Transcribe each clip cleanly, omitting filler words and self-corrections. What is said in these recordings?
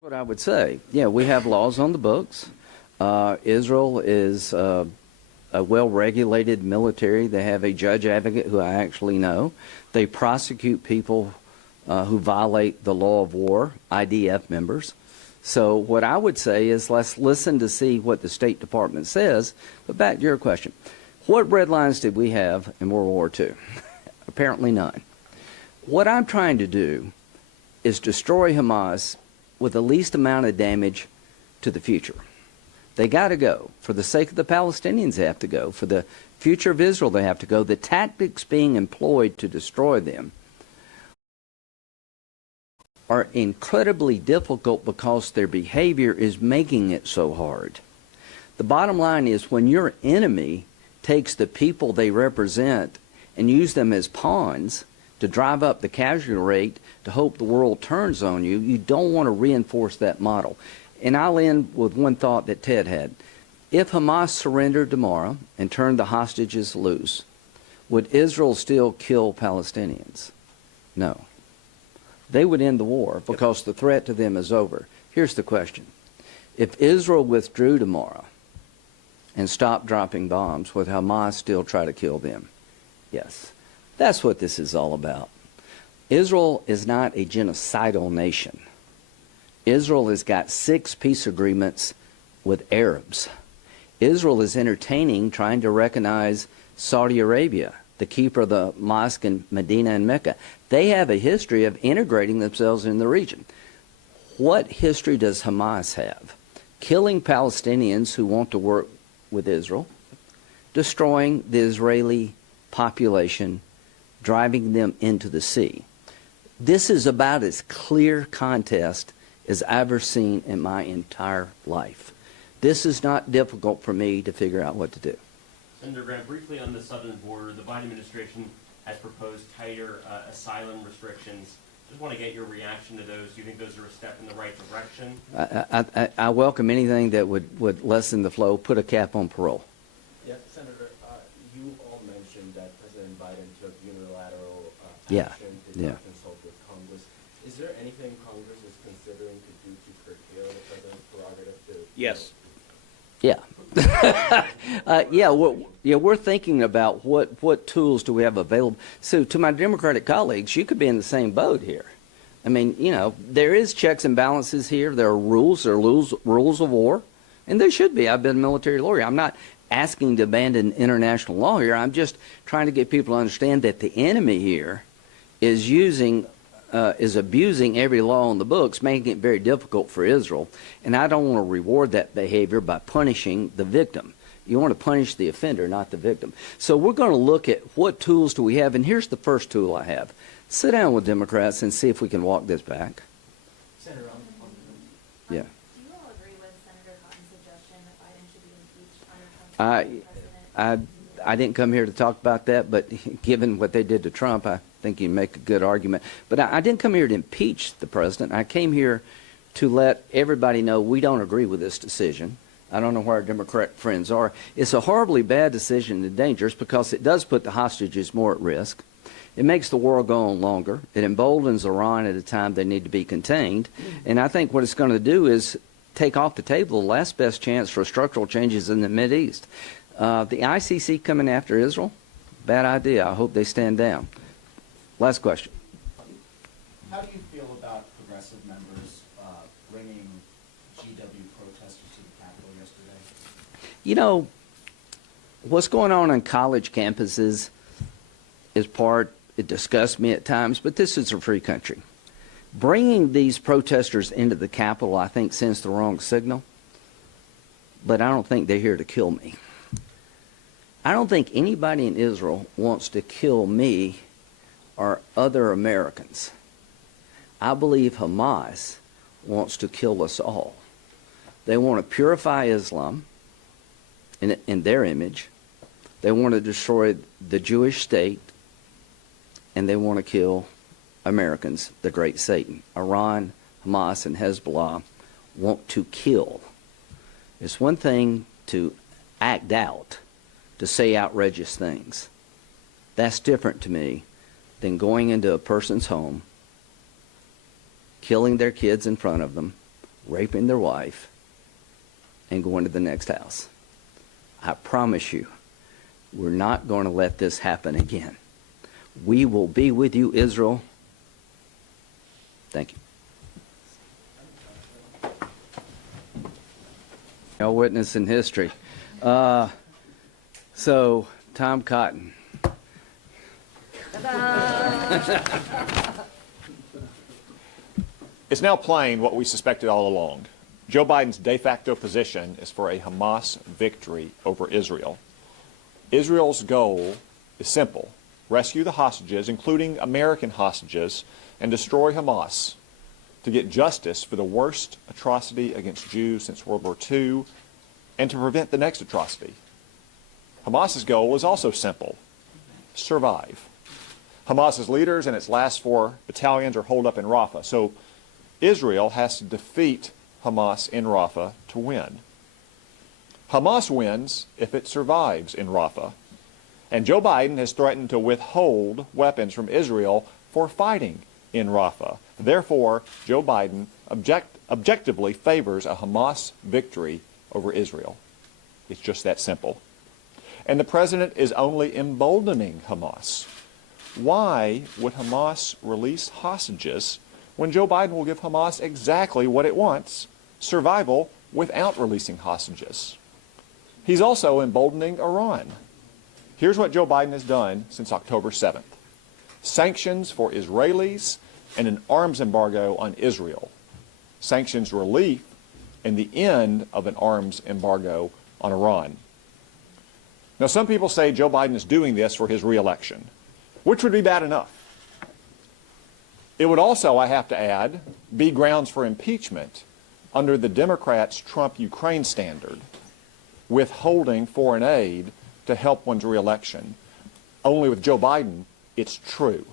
What I would say, yeah, we have laws on the books. Israel is a well-regulated military. They have a judge advocate who I actually know. They prosecute people who violate the law of war, IDF members. So what I would say is let's listen to see what the State Department says. But back to your question, what red lines did we have in World War II? Apparently none. What I'm trying to do is destroy Hamas with the least amount of damage to the future. They got to go. For the sake of the Palestinians, they have to go. For the future of Israel, they have to go. The tactics being employed to destroy them are incredibly difficult because their behavior is making it so hard. The bottom line is when your enemy takes the people they represent and use them as pawns to drive up the casualty rate to hope the world turns on you, you don't want to reinforce that model. And I'll end with one thought that Ted had. If Hamas surrendered tomorrow and turned the hostages loose, would Israel still kill Palestinians? No. They would end the war because the threat to them is over. Here's the question. If Israel withdrew tomorrow and stopped dropping bombs, would Hamas still try to kill them? Yes. That's what this is all about. Israel is not a genocidal nation. Israel has got 6 peace agreements with Arabs. Israel is entertaining trying to recognize Saudi Arabia, the keeper of the mosque in Medina and Mecca. They have a history of integrating themselves in the region. What history does Hamas have? Killing Palestinians who want to work with Israel, destroying the Israeli population, driving them into the sea. This is about as clear contest as I've ever seen in my entire life. This is not difficult for me to figure out what to do. Senator Grant, briefly on the southern border, the Biden administration has proposed tighter asylum restrictions. Just want to get your reaction to those. Do you think those are a step in the right direction? I welcome anything that would lessen the flow, put a cap on parole. Yes, Senator, you all mentioned that President Biden took unilateral action to not consult with Congress. Is there anything Congress is considering to do to curtail the president's prerogative to? Yes. Yeah. We're thinking about what tools do we have available. So to my Democratic colleagues, you could be in the same boat here. I mean, you know, there is checks and balances here. There are rules of war, and there should be. I've been a military lawyer. I'm not asking to abandon international law here. I'm just trying to get people to understand that the enemy here is abusing every law on the books, making it very difficult for Israel. And I don't want to reward that behavior by punishing the victim. You want to punish the offender, not the victim. So we're going to look at what tools do we have. And here's the first tool I have. Sit down with Democrats and see if we can walk this back. Senator, yeah. Do you all agree with Senator Cotton's suggestion that Biden should be impeached under Trump's president? I didn't come here to talk about that, but given what they did to Trump, I think you make a good argument. But I didn't come here to impeach the president. I came here to let everybody know we don't agree with this decision. I don't know where our Democrat friends are. It's a horribly bad decision and dangerous because it does put the hostages more at risk. It makes the war go on longer. It emboldens Iran at a time they need to be contained. And I think what it's going to do is take off the table the last best chance for structural changes in the Mideast. The ICC coming after Israel, bad idea. I hope they stand down. Last question. How do you feel about progressive members bringing GW protesters to the Capitol yesterday? You know, what's going on college campuses it disgusts me at times, but this is a free country. Bringing these protesters into the Capitol, I think, sends the wrong signal, but I don't think they're here to kill me. I don't think anybody in Israel wants to kill me or other Americans. I believe Hamas wants to kill us all. They want to purify Islam in their image. They want to destroy the Jewish state, and they want to kill Americans, the great Satan. Iran, Hamas, and Hezbollah want to kill. It's one thing to act out, to say outrageous things. That's different to me than going into a person's home, killing their kids in front of them, raping their wife, and going to the next house. I promise you, we're not going to let this happen again. We will be with you, Israel. Thank you. A witness in history. So, Tom Cotton. It's now plain what we suspected all along. Joe Biden's de facto position is for a Hamas victory over Israel. Israel's goal is simple: rescue the hostages, including American hostages, and destroy Hamas to get justice for the worst atrocity against Jews since World War II and to prevent the next atrocity. Hamas's goal is also simple: survive. Hamas's leaders and its last 4 battalions are holed up in Rafah, so Israel has to defeat Hamas in Rafah to win. Hamas wins if it survives in Rafah, and Joe Biden has threatened to withhold weapons from Israel for fighting in Rafah. Therefore, Joe Biden objectively favors a Hamas victory over Israel. It's just that simple. And the president is only emboldening Hamas. Why would Hamas release hostages when Joe Biden will give Hamas exactly what it wants: survival without releasing hostages? He's also emboldening Iran. Here's what Joe Biden has done since October 7th. Sanctions for Israelis and an arms embargo on Israel. Sanctions relief and the end of an arms embargo on Iran. Now, some people say Joe Biden is doing this for his re-election, which would be bad enough. It would also, I have to add, be grounds for impeachment under the Democrats' Trump-Ukraine standard, withholding foreign aid to help one's re-election. Only with Joe Biden, it's true.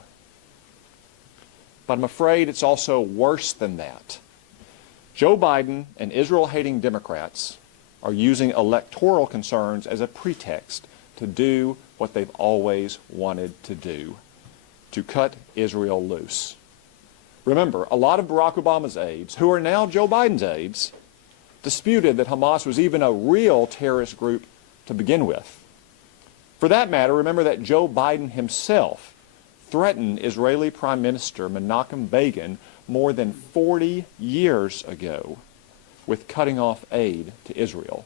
But I'm afraid it's also worse than that. Joe Biden and Israel-hating Democrats are using electoral concerns as a pretext to do what they've always wanted to do: to cut Israel loose. Remember, a lot of Barack Obama's aides, who are now Joe Biden's aides, disputed that Hamas was even a real terrorist group to begin with. For that matter, remember that Joe Biden himself threatened Israeli Prime Minister Menachem Begin more than 40 years ago with cutting off aid to Israel.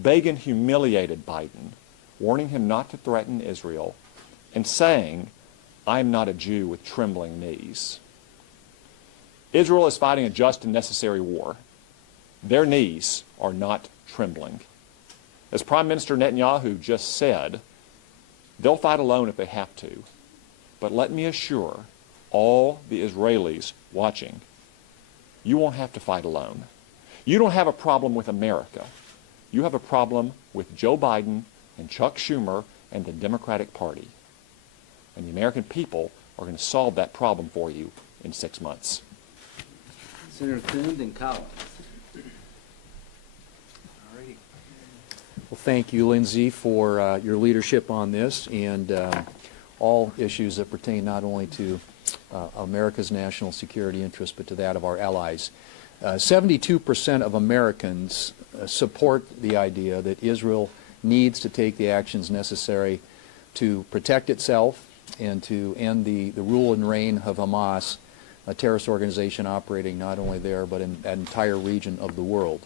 Begin humiliated Biden, warning him not to threaten Israel and saying, "I'm not a Jew with trembling knees." Israel is fighting a just and necessary war. Their knees are not trembling. As Prime Minister Netanyahu just said, they'll fight alone if they have to. But let me assure all the Israelis watching, you won't have to fight alone. You don't have a problem with America. You have a problem with Joe Biden and Chuck Schumer and the Democratic Party. And the American people are going to solve that problem for you in 6 months. Senator Coons and Collins. Well, thank you, Lindsey, for your leadership on this and all issues that pertain not only to America's national security interests, but to that of our allies. 72% of Americans support the idea that Israel needs to take the actions necessary to protect itself and to end the rule and reign of Hamas, a terrorist organization operating not only there but in an entire region of the world.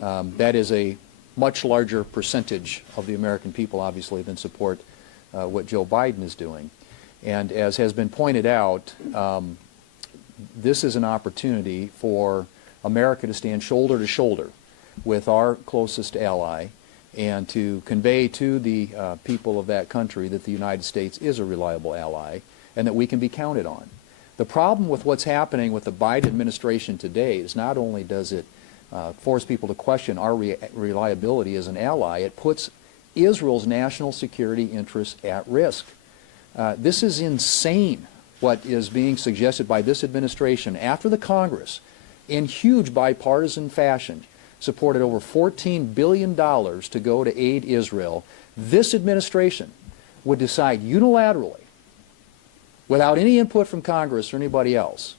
That is a much larger percentage of the American people, obviously, than support what Joe Biden is doing. And as has been pointed out, this is an opportunity for America to stand shoulder to shoulder with our closest ally and to convey to the people of that country that the United States is a reliable ally and that we can be counted on. The problem with what's happening with the Biden administration today is not only does it force people to question our reliability as an ally, it puts Israel's national security interests at risk. This is insane, what is being suggested by this administration after the Congress, in huge bipartisan fashion, supported over $14 billion to go to aid Israel. This administration would decide unilaterally, without any input from Congress or anybody else,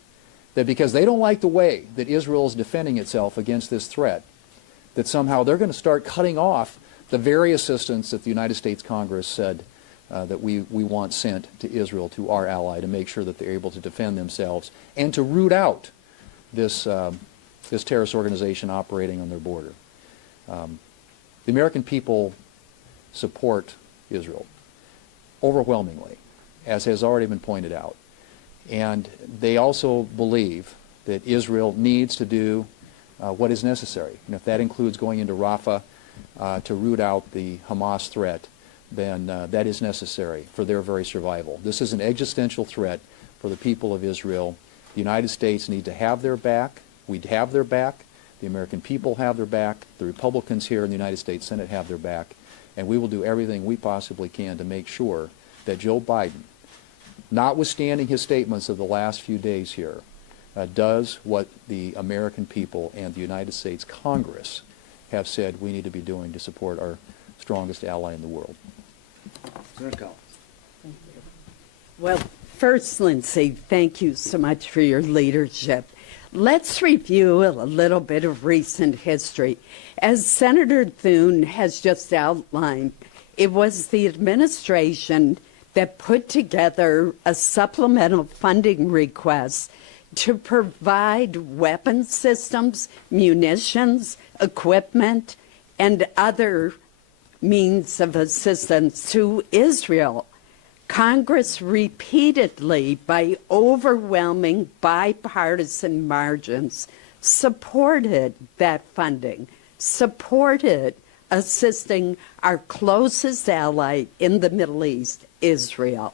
that because they don't like the way that Israel is defending itself against this threat, that somehow they're going to start cutting off the very assistance that the United States Congress said that we want sent to Israel, to our ally, to make sure that they're able to defend themselves and to root out this, this terrorist organization operating on their border. The American people support Israel overwhelmingly, as has already been pointed out. And they also believe that Israel needs to do what is necessary. And if that includes going into Rafah to root out the Hamas threat, then that is necessary for their very survival. This is an existential threat for the people of Israel. The United States need to have their back. We'd have their back. The American people have their back. The Republicans here in the United States Senate have their back. And we will do everything we possibly can to make sure that Joe Biden, notwithstanding his statements of the last few days here, does what the American people and the United States Congress have said we need to be doing to support our strongest ally in the world. Senator Collins. Well, first, Lindsey, thank you so much for your leadership. Let's review a little bit of recent history. As Senator Thune has just outlined, it was the administration that put together a supplemental funding request to provide weapon systems, munitions, equipment, and other means of assistance to Israel. Congress repeatedly, by overwhelming bipartisan margins, supported that funding, supported assisting our closest ally in the Middle East, Israel.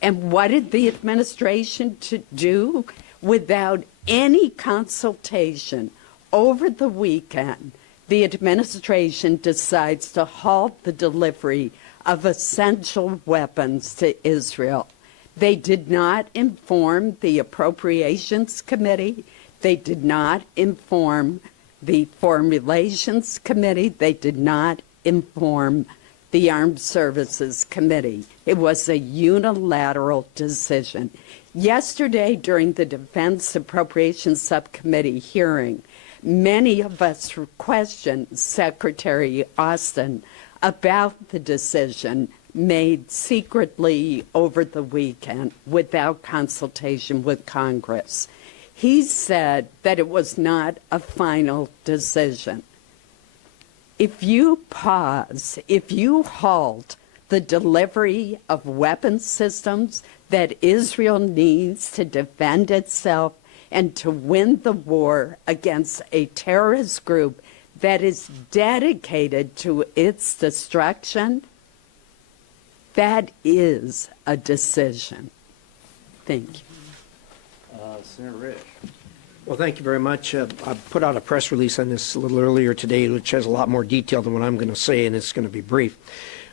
And what did the administration do? Without any consultation, over the weekend, the administration decides to halt the delivery of essential weapons to Israel. They did not inform the Appropriations Committee. They did not inform the Foreign Relations Committee. They did not inform the Armed Services Committee. It was a unilateral decision. Yesterday, during the Defense Appropriations Subcommittee hearing, many of us questioned Secretary Austin about the decision made secretly over the weekend without consultation with Congress. He said that it was not a final decision. If you pause, if you halt the delivery of weapon systems that Israel needs to defend itself and to win the war against a terrorist group that is dedicated to its destruction, that is a decision. Thank you. Senator Risch. Well, thank you very much. I put out a press release on this a little earlier today, which has a lot more detail than what I'm going to say, and it's going to be brief.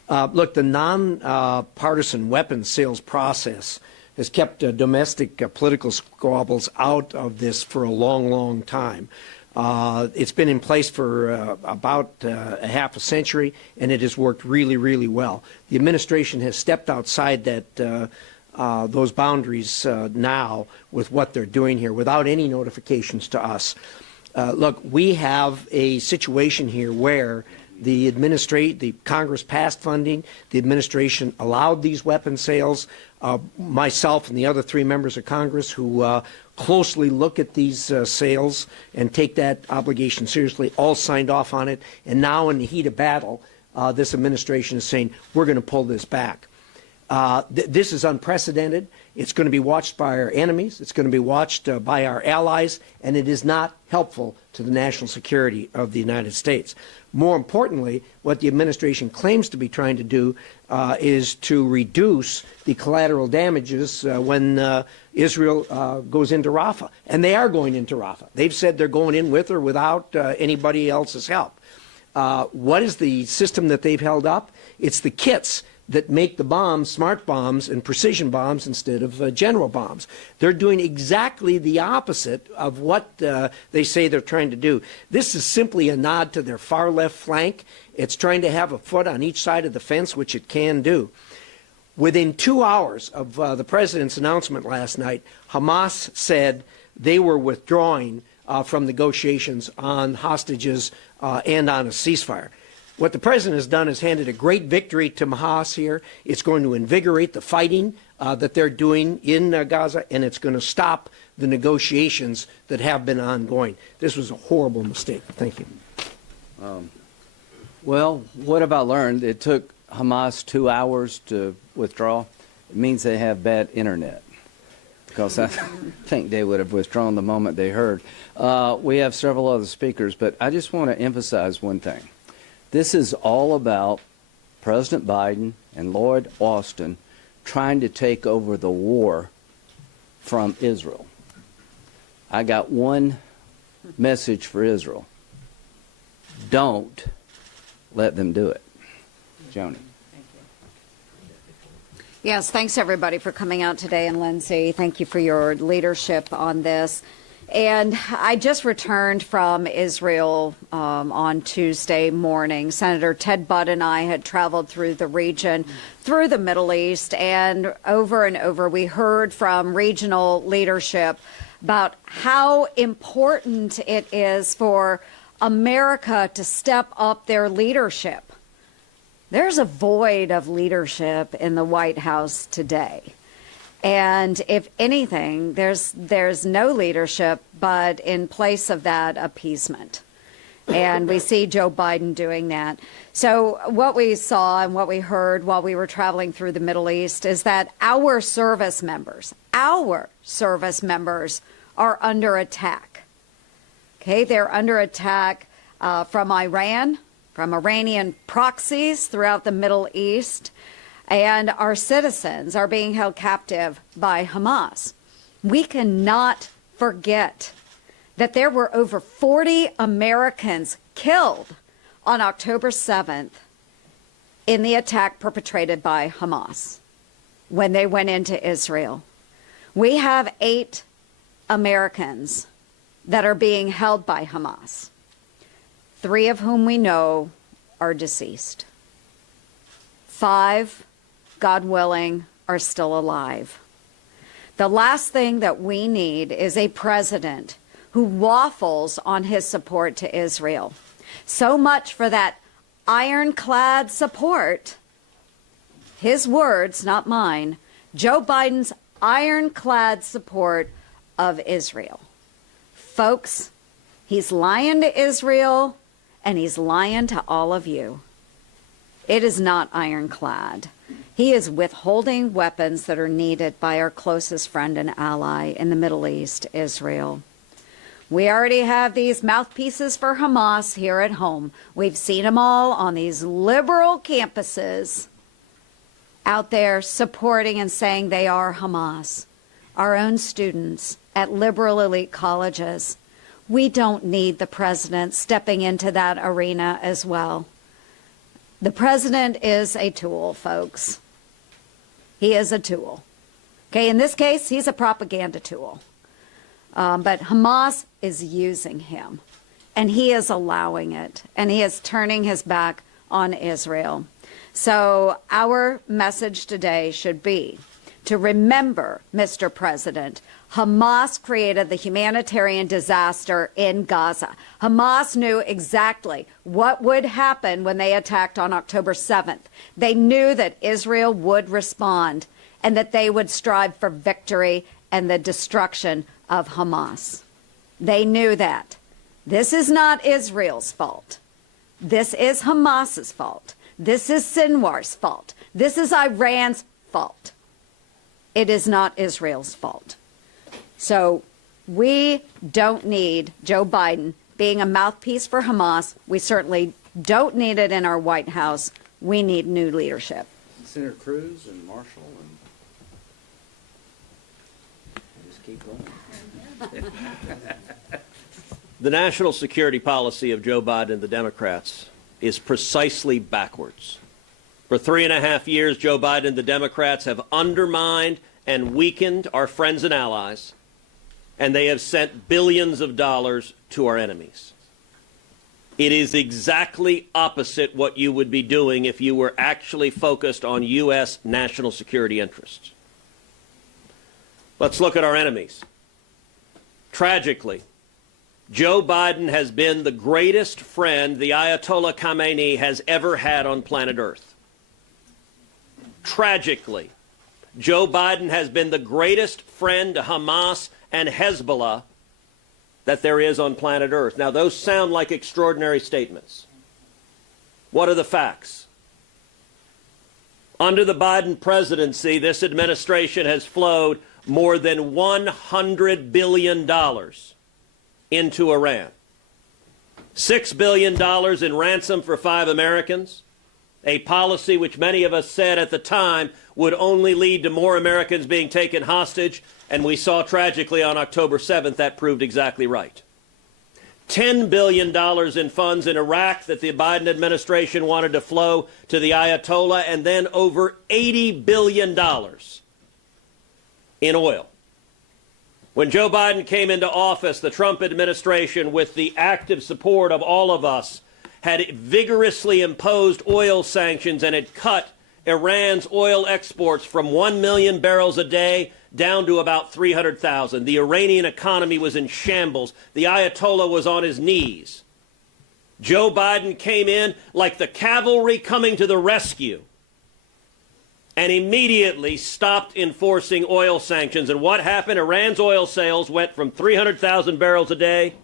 Look, the non-partisan weapons sales process has kept domestic political squabbles out of this for a long, long time. It's been in place for about a half a century, and it has worked really, really well. The administration has stepped outside that those boundaries now with what they're doing here without any notifications to us. Look, we have a situation here where the Congress passed funding, the administration allowed these weapon sales. Myself and the other 3 members of Congress who closely look at these sales and take that obligation seriously all signed off on it. And now in the heat of battle, this administration is saying, we're going to pull this back. This is unprecedented. It's going to be watched by our enemies. It's going to be watched by our allies, and it is not helpful to the national security of the United States. More importantly, what the administration claims to be trying to do is to reduce the collateral damages when Israel goes into Rafah. And they are going into Rafah. They've said they're going in with or without anybody else's help. What is the system that they've held up? It's the kits that make the bombs smart bombs and precision bombs instead of general bombs. They're doing exactly the opposite of what they say they're trying to do. This is simply a nod to their far left flank. It's trying to have a foot on each side of the fence, which it can do. Within 2 hours of the president's announcement last night, Hamas said they were withdrawing from negotiations on hostages and on a ceasefire. What the president has done is handed a great victory to Hamas here. It's going to invigorate the fighting that they're doing in Gaza, and it's going to stop the negotiations that have been ongoing. This was a horrible mistake. Thank you. Well, what have I learned? It took Hamas 2 hours to withdraw. It means they have bad internet, because I think they would have withdrawn the moment they heard. We have several other speakers, but I just want to emphasize one thing. This is all about President Biden and Lloyd Austin trying to take over the war from Israel. I got one message for Israel. Don't let them do it. Joni. Yes, thanks everybody for coming out today, and Lindsay, thank you for your leadership on this. And I just returned from Israel on Tuesday morning. Senator Ted Budd and I had traveled through the region, through the Middle East, and over we heard from regional leadership about how important it is for America to step up their leadership. There's a void of leadership in the White House today. And if anything, there's no leadership, but in place of that, appeasement. And we see Joe Biden doing that. So what we saw and what we heard while we were traveling through the Middle East is that our service members are under attack. Okay, they're under attack from Iran, from Iranian proxies throughout the Middle East. And our citizens are being held captive by Hamas. We cannot forget that there were over 40 Americans killed on October 7th in the attack perpetrated by Hamas when they went into Israel. We have 8 Americans that are being held by Hamas, 3 of whom we know are deceased. 5, God willing, are still alive. The last thing that we need is a president who waffles on his support to Israel. So much for that ironclad support. His words, not mine. Joe Biden's ironclad support of Israel. Folks, he's lying to Israel, and he's lying to all of you. It is not ironclad. He is withholding weapons that are needed by our closest friend and ally in the Middle East, Israel. We already have these mouthpieces for Hamas here at home. We've seen them all on these liberal campuses out there supporting and saying they are Hamas. Our own students at liberal elite colleges. We don't need the president stepping into that arena as well. The president is a tool, folks. He is a tool. Okay, in this case, he's a propaganda tool. But Hamas is using him, and he is allowing it, and he is turning his back on Israel. So our message today should be to remember, Mr. President, Hamas created the humanitarian disaster in Gaza. Hamas knew exactly what would happen when they attacked on October 7th. They knew that Israel would respond and that they would strive for victory and the destruction of Hamas. They knew that. This is not Israel's fault. This is Hamas's fault. This is Sinwar's fault. This is Iran's fault. It is not Israel's fault. So we don't need Joe Biden being a mouthpiece for Hamas. We certainly don't need it in our White House. We need new leadership. Senator Cruz and Marshall and just keep going. The national security policy of Joe Biden and the Democrats is precisely backwards. For 3.5 years, Joe Biden and the Democrats have undermined and weakened our friends and allies, and they have sent billions of dollars to our enemies. It is exactly opposite what you would be doing if you were actually focused on U.S. national security interests. Let's look at our enemies. Tragically, Joe Biden has been the greatest friend the Ayatollah Khamenei has ever had on planet Earth. Tragically, Joe Biden has been the greatest friend to Hamas and Hezbollah that there is on planet Earth. Now, those sound like extraordinary statements. What are the facts? Under the Biden presidency, this administration has flowed more than $100 billion into Iran. $6 billion in ransom for 5 Americans, a policy which many of us said at the time would only lead to more Americans being taken hostage, and we saw tragically on October 7th that proved exactly right. $10 billion in funds in Iraq that the Biden administration wanted to flow to the Ayatollah, and then over $80 billion in oil. When Joe Biden came into office, the Trump administration, with the active support of all of us, had vigorously imposed oil sanctions and had cut Iran's oil exports from 1 million barrels a day down to about 300,000. The Iranian economy was in shambles. The Ayatollah was on his knees. Joe Biden came in like the cavalry coming to the rescue and immediately stopped enforcing oil sanctions. And what happened? Iran's oil sales went from 300,000 barrels a day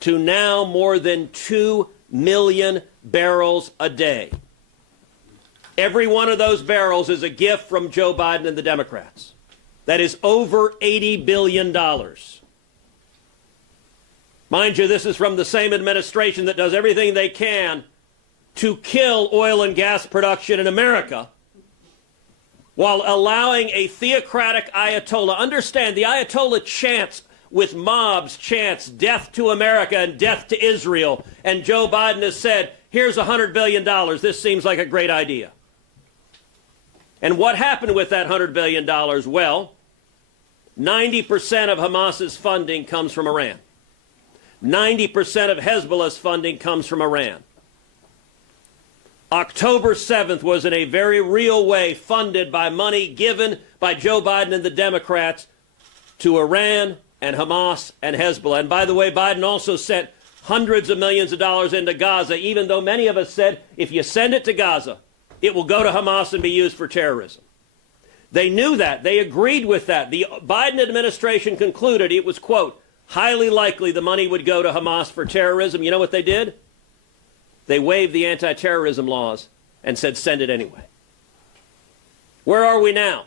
to now more than 2 million barrels a day. Every one of those barrels is a gift from Joe Biden and the Democrats. That is over $80 billion. Mind you, this is from the same administration that does everything they can to kill oil and gas production in America while allowing a theocratic Ayatollah. Understand, the Ayatollah chants with mobs, chants death to America and death to Israel. And Joe Biden has said, here's $100 billion. This seems like a great idea. And what happened with that $100 billion? Well, 90% of Hamas's funding comes from Iran. 90% of Hezbollah's funding comes from Iran. October 7th was in a very real way funded by money given by Joe Biden and the Democrats to Iran and Hamas and Hezbollah. And by the way, Biden also sent hundreds of millions of dollars into Gaza, even though many of us said, if you send it to Gaza, it will go to Hamas and be used for terrorism. They knew that. They agreed with that. The Biden administration concluded it was, quote, highly likely the money would go to Hamas for terrorism. You know what they did? They waived the anti-terrorism laws and said send it anyway. Where are we now?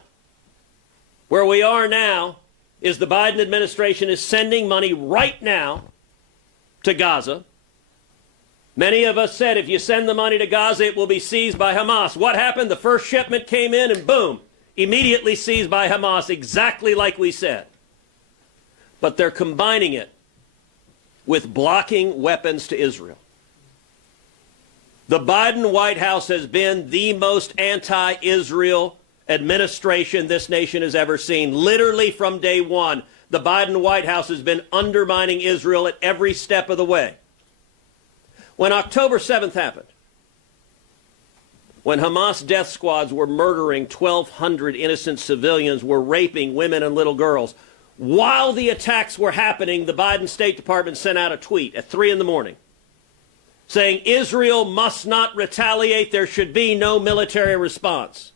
Where we are now is the Biden administration is sending money right now to Gaza. Many of us said if you send the money to Gaza, it will be seized by Hamas. What happened? The first shipment came in and boom, immediately seized by Hamas, exactly like we said. But they're combining it with blocking weapons to Israel. The Biden White House has been the most anti-Israel administration this nation has ever seen. Literally from day one, the Biden White House has been undermining Israel at every step of the way. When October 7th happened, when Hamas death squads were murdering 1,200 innocent civilians, were raping women and little girls, while the attacks were happening, the Biden State Department sent out a tweet at 3 in the morning saying Israel must not retaliate. There should be no military response.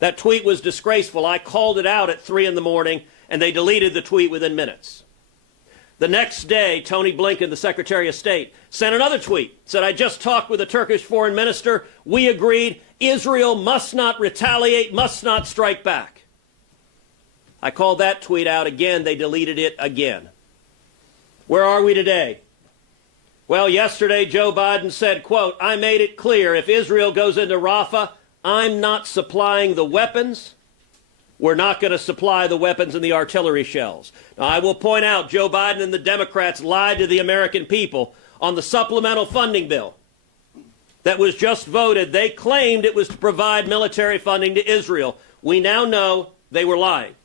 That tweet was disgraceful. I called it out at 3 in the morning, and they deleted the tweet within minutes. The next day, Tony Blinken, the Secretary of State, sent another tweet, said, I just talked with the Turkish foreign minister. We agreed Israel must not retaliate, must not strike back. I called that tweet out again. They deleted it again. Where are we today? Well, yesterday, Joe Biden said, quote, I made it clear if Israel goes into Rafah, I'm not supplying the weapons. We're not going to supply the weapons and the artillery shells. Now, I will point out Joe Biden and the Democrats lied to the American people on the supplemental funding bill that was just voted. They claimed it was to provide military funding to Israel. We now know they were lying.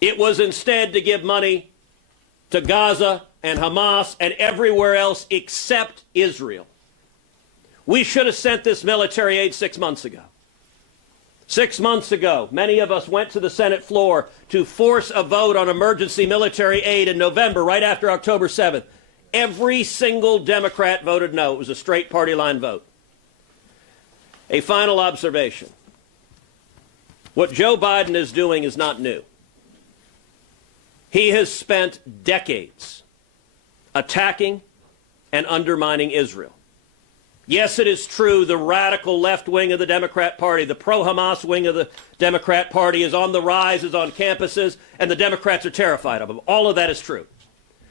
It was instead to give money to Gaza and Hamas and everywhere else except Israel. We should have sent this military aid 6 months ago. 6 months ago, many of us went to the Senate floor to force a vote on emergency military aid in November, right after October 7th. Every single Democrat voted no. It was a straight party line vote. A final observation. What Joe Biden is doing is not new. He has spent decades attacking and undermining Israel. Yes, it is true the radical left wing of the Democrat Party, the pro-Hamas wing of the Democrat Party is on the rise, is on campuses, and the Democrats are terrified of them. All of that is true.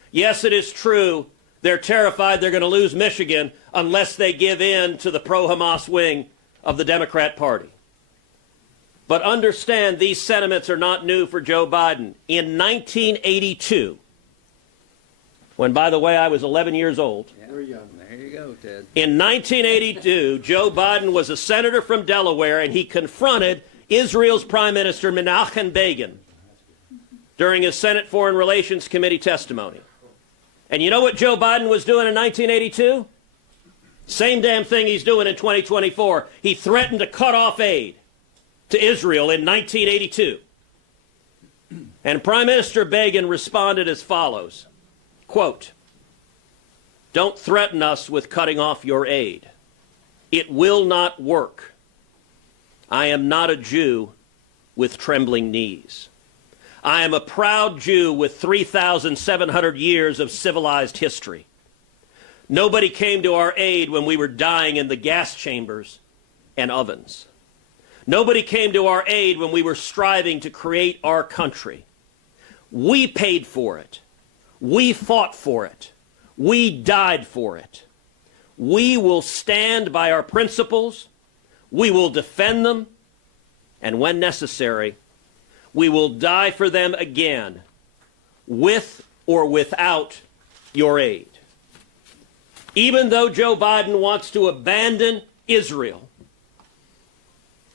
Yes, it is true they're terrified they're going to lose Michigan unless they give in to the pro-Hamas wing of the Democrat Party. But understand these sentiments are not new for Joe Biden. In 1982, when, by the way, I was 11 years old. Yeah, we're young. There you go, Ted. In 1982, Joe Biden was a senator from Delaware, and he confronted Israel's Prime Minister Menachem Begin during his Senate Foreign Relations Committee testimony. And you know what Joe Biden was doing in 1982? Same damn thing he's doing in 2024. He threatened to cut off aid to Israel in 1982. And Prime Minister Begin responded as follows, quote, "Don't threaten us with cutting off your aid. It will not work. I am not a Jew with trembling knees. I am a proud Jew with 3,700 years of civilized history. Nobody came to our aid when we were dying in the gas chambers and ovens. Nobody came to our aid when we were striving to create our country. We paid for it. We fought for it. We died for it. We will stand by our principles. We will defend them. And when necessary, we will die for them again, with or without your aid." Even though Joe Biden wants to abandon Israel,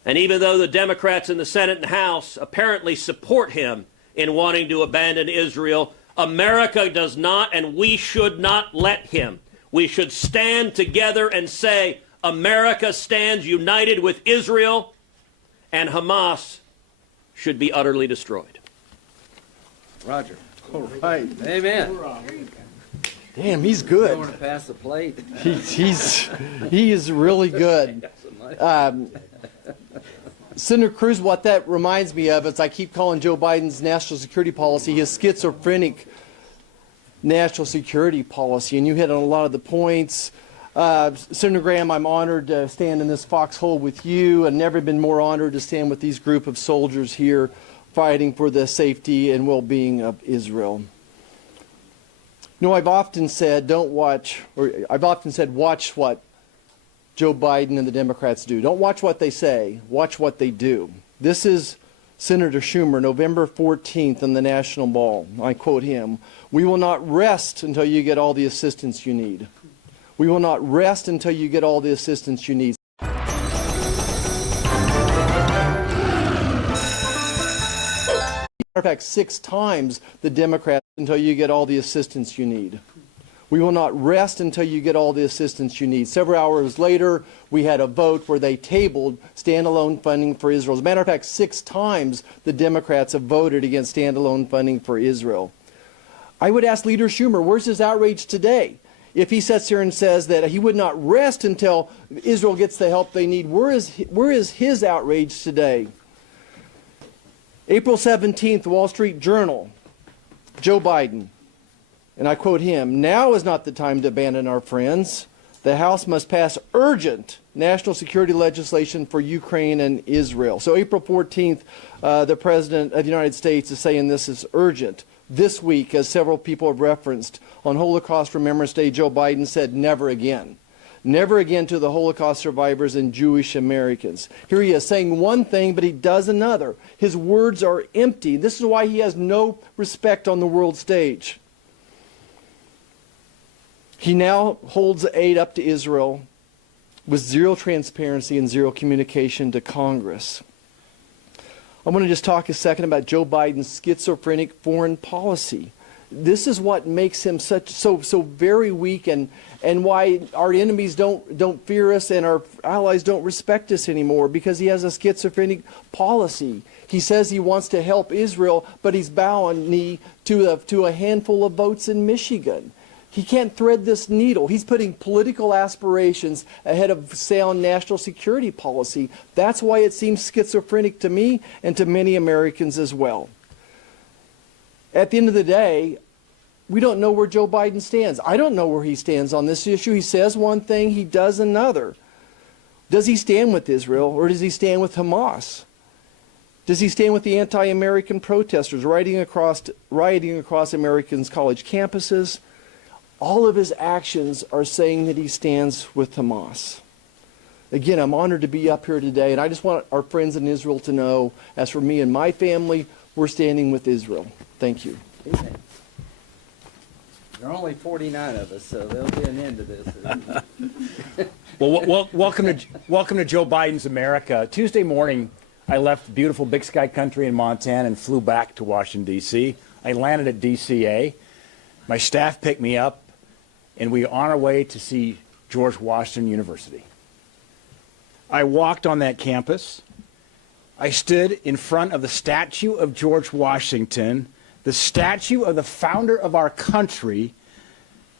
and even though the Democrats in the Senate and House apparently support him in wanting to abandon Israel, America does not, and we should not let him. We should stand together and say, America stands united with Israel, and Hamas should be utterly destroyed. Roger. All right. Amen. Damn, he's good. I want to pass the plate. He is really good. Senator Cruz, what that reminds me of is I keep calling Joe Biden's national security policy his schizophrenic national security policy, and you hit on a lot of the points. Senator Graham, I'm honored to stand in this foxhole with you, and never been more honored to stand with these group of soldiers here fighting for the safety and well-being of Israel. You know, I've often said watch what Joe Biden and the Democrats do. Don't watch what they say, watch what they do. This is Senator Schumer, November 14th in the National Mall. I quote him, "We will not rest until you get all the assistance you need. We will not rest until you get all the assistance you need." In fact, 6 times the Democrats until you get all the assistance you need. We will not rest until you get all the assistance you need. Several hours later, we had a vote where they tabled standalone funding for Israel. As a matter of fact, 6 times the Democrats have voted against standalone funding for Israel. I would ask Leader Schumer, where's his outrage today? If he sits here and says that he would not rest until Israel gets the help they need, where is his outrage today? April 17th, Wall Street Journal, Joe Biden, and I quote him, "Now is not the time to abandon our friends. The House must pass urgent national security legislation for Ukraine and Israel." So April 14th, the President of the United States is saying this is urgent. This week, as several people have referenced, on Holocaust Remembrance Day, Joe Biden said, "Never again. Never again to the Holocaust survivors and Jewish Americans." Here he is saying one thing, but he does another. His words are empty. This is why he has no respect on the world stage. He now holds aid up to Israel with zero transparency and zero communication to Congress. I want to just talk a second about Joe Biden's schizophrenic foreign policy. This is what makes him so very weak, and why our enemies don't fear us and our allies don't respect us anymore, because he has a schizophrenic policy. He says he wants to help Israel, but he's bowing knee to a handful of votes in Michigan. He can't thread this needle. He's putting political aspirations ahead of sound national security policy. That's why it seems schizophrenic to me and to many Americans as well. At the end of the day, we don't know where Joe Biden stands. I don't know where he stands on this issue. He says one thing, he does another. Does he stand with Israel, or does he stand with Hamas? Does he stand with the anti-American protesters rioting across Americans' college campuses? All of his actions are saying that he stands with Hamas. Again, I'm honored to be up here today, and I just want our friends in Israel to know, as for me and my family, we're standing with Israel. Thank you. Amen. There are only 49 of us, so there'll be an end to this. Well, welcome to Joe Biden's America. Tuesday morning, I left beautiful Big Sky Country in Montana and flew back to Washington, D.C. I landed at DCA. My staff picked me up, and we were on our way to see George Washington University. I walked on that campus. I stood in front of the statue of George Washington. The statue of the founder of our country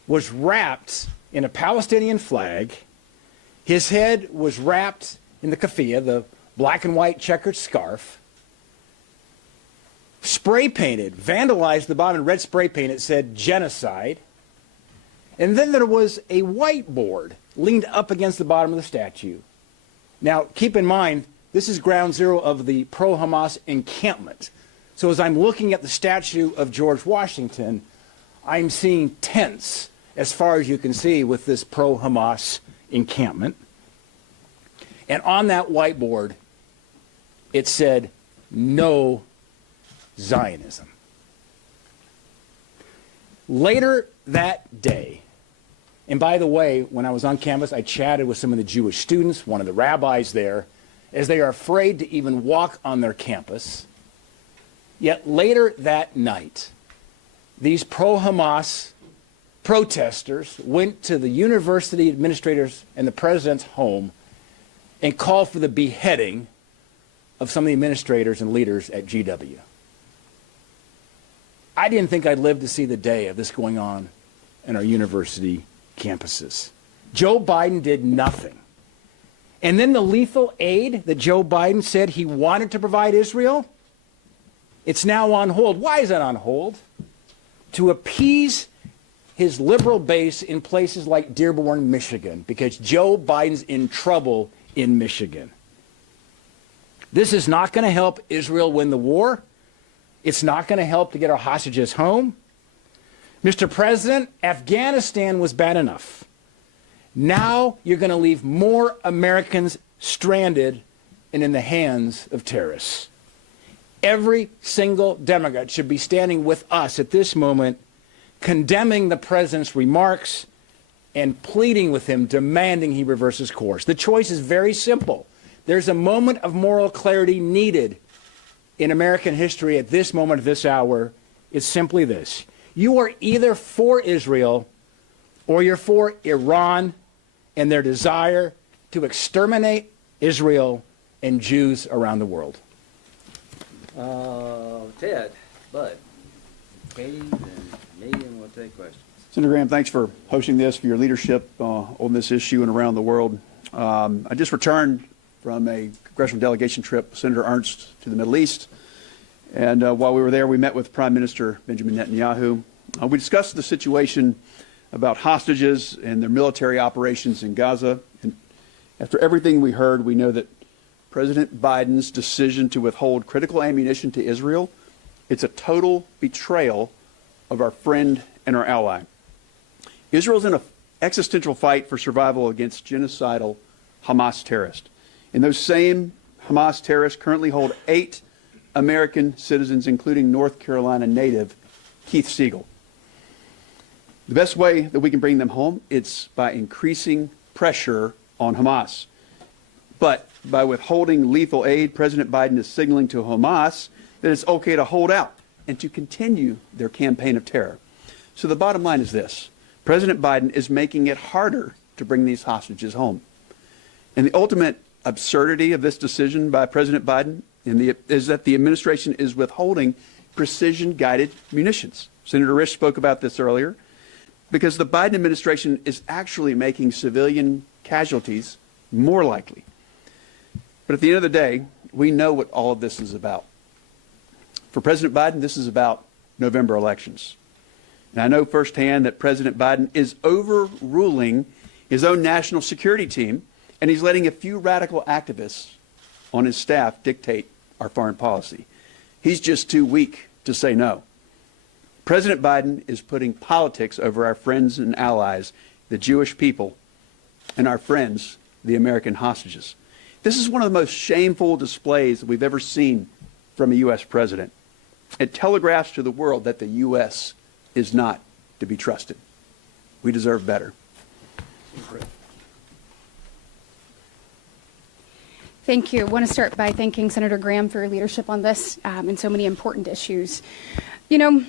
was wrapped in a Palestinian flag. His head was wrapped in the keffiyeh, the black and white checkered scarf. Spray painted, vandalized the bottom in red spray paint. It said genocide. And then there was a whiteboard leaned up against the bottom of the statue. Now, keep in mind, this is ground zero of the pro-Hamas encampment. So as I'm looking at the statue of George Washington, I'm seeing tents as far as you can see with this pro-Hamas encampment. And on that whiteboard, it said, "No Zionism." Later that day, and by the way, when I was on campus, I chatted with some of the Jewish students, one of the rabbis there, as they are afraid to even walk on their campus. Yet later that night, these pro-Hamas protesters went to the university administrators and the president's home and called for the beheading of some of the administrators and leaders at GW. I didn't think I'd live to see the day of this going on in our university campuses. Joe Biden did nothing. And then the lethal aid that Joe Biden said he wanted to provide Israel, it's now on hold. Why is that on hold? To appease his liberal base in places like Dearborn, Michigan, because Joe Biden's in trouble in Michigan. This is not going to help Israel win the war. It's not going to help to get our hostages home. Mr. President, Afghanistan was bad enough. Now you're going to leave more Americans stranded and in the hands of terrorists. Every single Democrat should be standing with us at this moment, condemning the president's remarks and pleading with him, demanding he reverse his course. The choice is very simple. There's a moment of moral clarity needed in American history at this moment, of this hour. It's simply this. You are either for Israel or you're for Iran and their desire to exterminate Israel and Jews around the world. Ted, Bud, Katie, and me, and we'll take questions. Senator Graham, thanks for hosting this, for your leadership on this issue and around the world. I just returned from a congressional delegation trip with Senator Ernst to the Middle East. And while we were there, we met with Prime Minister Benjamin Netanyahu. We discussed the situation about hostages and their military operations in Gaza. And after everything we heard, we know that President Biden's decision to withhold critical ammunition to Israel, it's a total betrayal of our friend and our ally. Israel's in an existential fight for survival against genocidal Hamas terrorists. And those same Hamas terrorists currently hold 8 American citizens, including North Carolina native Keith Siegel. The best way that we can bring them home, it's by increasing pressure on Hamas. But by withholding lethal aid, President Biden is signaling to Hamas that it's okay to hold out and to continue their campaign of terror. So the bottom line is this. President Biden is making it harder to bring these hostages home. And the ultimate absurdity of this decision by President Biden is that the administration is withholding precision-guided munitions. Senator Risch spoke about this earlier, because the Biden administration is actually making civilian casualties more likely. But at the end of the day, we know what all of this is about. For President Biden, this is about November elections. And I know firsthand that President Biden is overruling his own national security team, and he's letting a few radical activists on his staff dictate our foreign policy. He's just too weak to say no. President Biden is putting politics over our friends and allies, the Jewish people, and our friends, the American hostages. This is one of the most shameful displays that we've ever seen from a U.S. president. It telegraphs to the world that the U.S. is not to be trusted. We deserve better. Thank you. I want to start by thanking Senator Graham for your leadership on this and so many important issues. You know,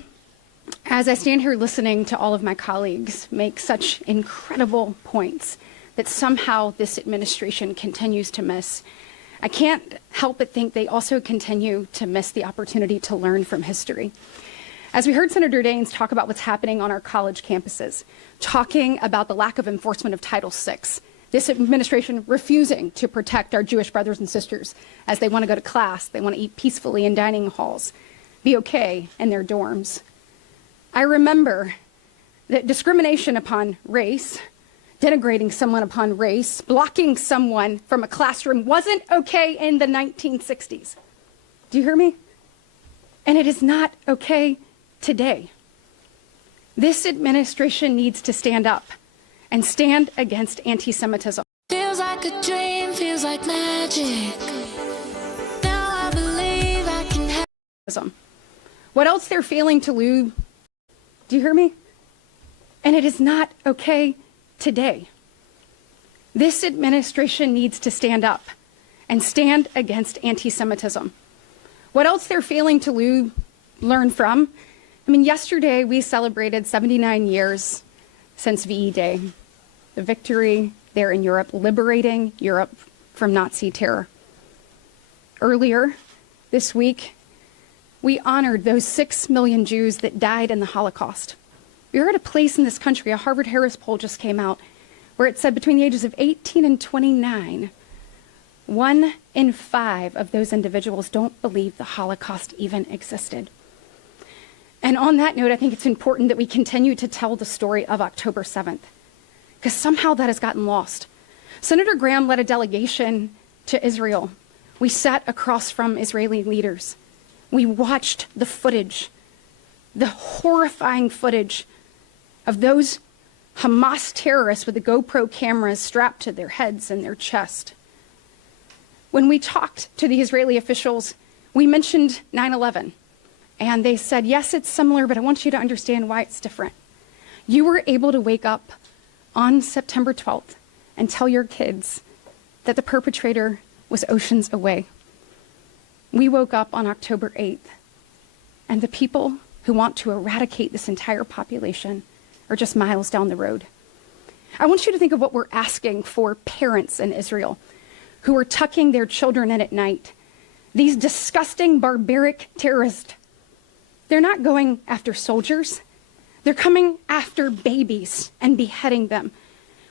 as I stand here listening to all of my colleagues make such incredible points that somehow this administration continues to miss, I can't help but think they also continue to miss the opportunity to learn from history. As we heard Senator Daines talk about what's happening on our college campuses, talking about the lack of enforcement of Title VI, this administration refusing to protect our Jewish brothers and sisters as they want to go to class, they want to eat peacefully in dining halls, be okay in their dorms. I remember that discrimination upon race, denigrating someone upon race, blocking someone from a classroom wasn't okay in the 1960s. Do you hear me? And it is not okay today. This administration needs to stand up and stand against anti-Semitism. Feels like a dream, feels like magic. Now I believe I can have. What else they're failing to lose? Do you hear me? And it is not okay today. This administration needs to stand up and stand against anti-Semitism. What else they're failing to learn from? I mean, yesterday we celebrated 79 years since VE Day, the victory there in Europe, liberating Europe from Nazi terror. Earlier this week, we honored those 6 million Jews that died in the Holocaust. We are at a place in this country, a Harvard-Harris poll just came out, where it said between the ages of 18 and 29, 1 in 5 of those individuals don't believe the Holocaust even existed. And on that note, I think it's important that we continue to tell the story of October 7th, because somehow that has gotten lost. Senator Graham led a delegation to Israel. We sat across from Israeli leaders. We watched the footage, the horrifying footage of those Hamas terrorists with the GoPro cameras strapped to their heads and their chest. When we talked to the Israeli officials, we mentioned 9/11. And they said, yes, it's similar, but I want you to understand why it's different. You were able to wake up on September 12th and tell your kids that the perpetrator was oceans away. We woke up on October 8th, and the people who want to eradicate this entire population are just miles down the road. I want you to think of what we're asking for parents in Israel who are tucking their children in at night. These disgusting, barbaric terrorists, they're not going after soldiers. They're coming after babies and beheading them.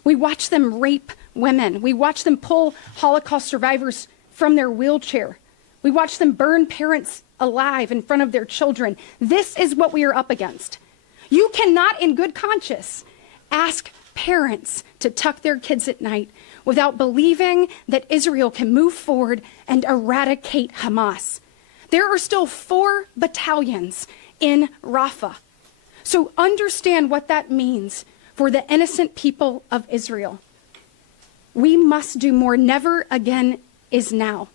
We watch them rape women. We watch them pull Holocaust survivors from their wheelchair. We watch them burn parents alive in front of their children. This is what we are up against. You cannot, in good conscience, ask parents to tuck their kids at night without believing that Israel can move forward and eradicate Hamas. There are still 4 battalions in Rafah. So understand what that means for the innocent people of Israel. We must do more. Never again is now.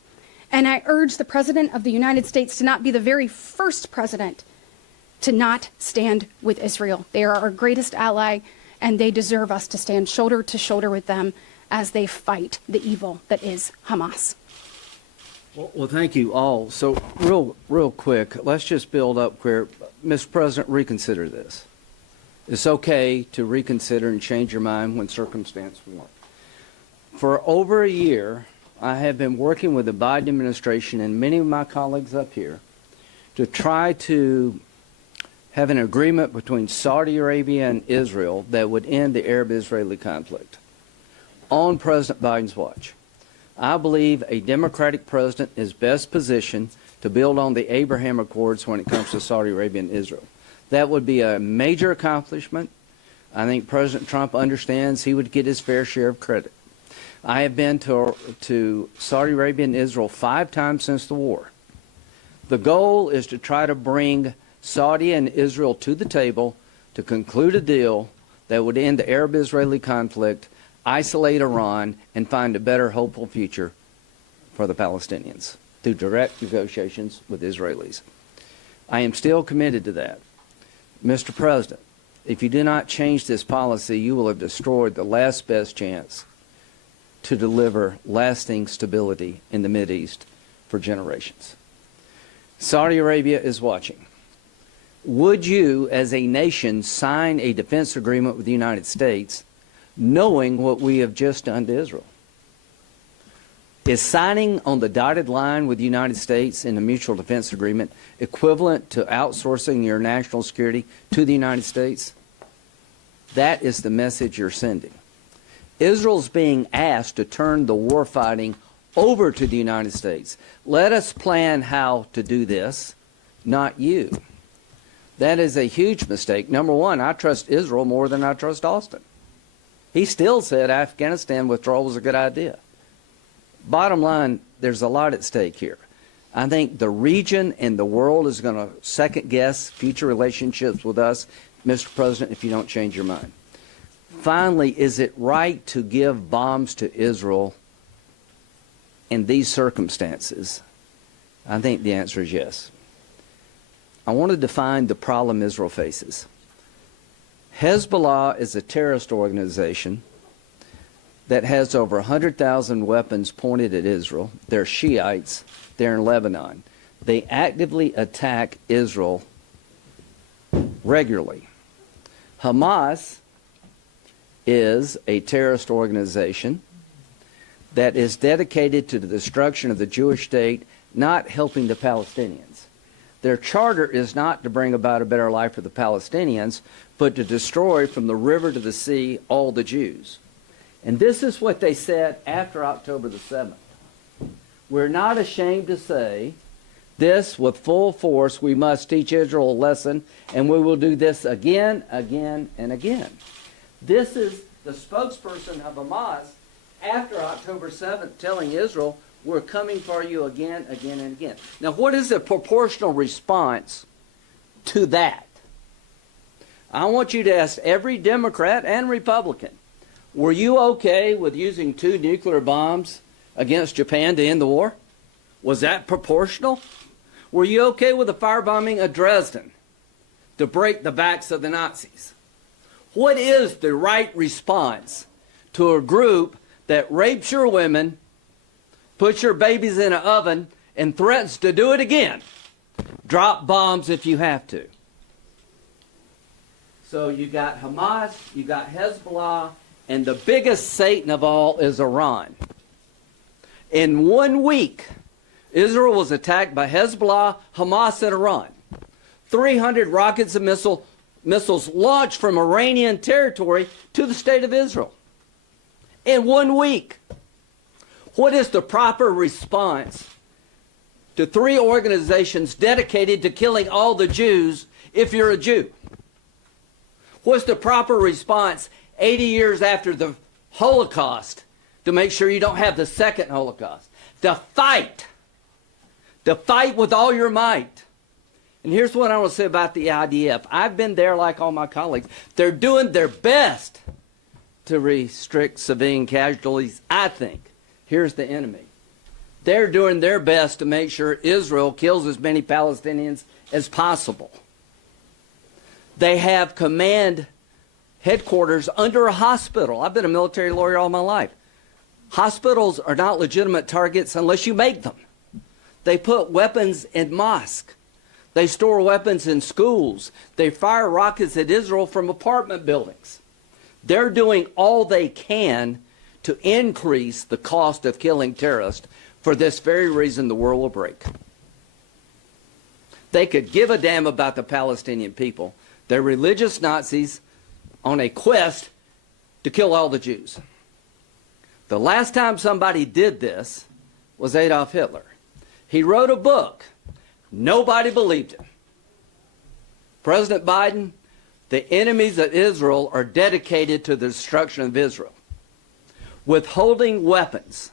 And I urge the President of the United States to not be the very first president to not stand with Israel. They are our greatest ally, and they deserve us to stand shoulder to shoulder with them as they fight the evil that is Hamas. Well, thank you all. So real quick, let's just build up where, Mr. President, reconsider this. It's okay to reconsider and change your mind when circumstance warrant. For over a year, I have been working with the Biden administration and many of my colleagues up here to try to have an agreement between Saudi Arabia and Israel that would end the Arab-Israeli conflict on President Biden's watch. I believe a Democratic president is best positioned to build on the Abraham Accords when it comes to Saudi Arabia and Israel. That would be a major accomplishment. I think President Trump understands he would get his fair share of credit. I have been to Saudi Arabia and Israel 5 times since the war. The goal is to try to bring Saudi and Israel to the table to conclude a deal that would end the Arab-Israeli conflict, isolate Iran, and find a better, hopeful future for the Palestinians through direct negotiations with Israelis. I am still committed to that. Mr. President, if you do not change this policy, you will have destroyed the last best chance to deliver lasting stability in the Mideast for generations. Saudi Arabia is watching. Would you, as a nation, sign a defense agreement with the United States knowing what we have just done to Israel? Is signing on the dotted line with the United States in a mutual defense agreement equivalent to outsourcing your national security to the United States? That is the message you're sending. Israel's being asked to turn the war fighting over to the United States. Let us plan how to do this, not you. That is a huge mistake. Number one, I trust Israel more than I trust Austin. He still said Afghanistan withdrawal was a good idea. Bottom line, there's a lot at stake here. I think the region and the world is going to second-guess future relationships with us, Mr. President, if you don't change your mind. Finally, is it right to give bombs to Israel in these circumstances? I think the answer is yes. I want to define the problem Israel faces. Hezbollah is a terrorist organization that has over 100,000 weapons pointed at Israel. They're Shiites. They're in Lebanon. They actively attack Israel regularly. Hamas is a terrorist organization that is dedicated to the destruction of the Jewish state, not helping the Palestinians. Their charter is not to bring about a better life for the Palestinians, but to destroy from the river to the sea all the Jews. And this is what they said after October the 7th. We're not ashamed to say this with full force. We must teach Israel a lesson, and we will do this again, again, and again. This is the spokesperson of Hamas after October 7th telling Israel, we're coming for you again, again, and again. Now, what is the proportional response to that? I want you to ask every Democrat and Republican, were you okay with using 2 nuclear bombs against Japan to end the war? Was that proportional? Were you okay with the firebombing of Dresden to break the backs of the Nazis? What is the right response to a group that rapes your women, puts your babies in an oven, and threatens to do it again? Drop bombs if you have to. So you got Hamas, you got Hezbollah, and the biggest Satan of all is Iran. In 1 week, Israel was attacked by Hezbollah, Hamas, and Iran. 300 rockets and missiles launched from Iranian territory to the state of Israel. In 1 week. What is the proper response to 3 organizations dedicated to killing all the Jews if you're a Jew? What's the proper response 80 years after the Holocaust to make sure you don't have the second Holocaust? To fight with all your might. And here's what I want to say about the IDF. I've been there like all my colleagues. They're doing their best to restrict civilian casualties, I think. Here's the enemy. They're doing their best to make sure Israel kills as many Palestinians as possible. They have command headquarters under a hospital. I've been a military lawyer all my life. Hospitals are not legitimate targets unless you make them. They put weapons in mosques. They store weapons in schools. They fire rockets at Israel from apartment buildings. They're doing all they can to increase the cost of killing terrorists. For this very reason, the world will break. They could give a damn about the Palestinian people. They're religious Nazis on a quest to kill all the Jews. The last time somebody did this was Adolf Hitler. He wrote a book. Nobody believed him. President Biden, the enemies of Israel are dedicated to the destruction of Israel. Withholding weapons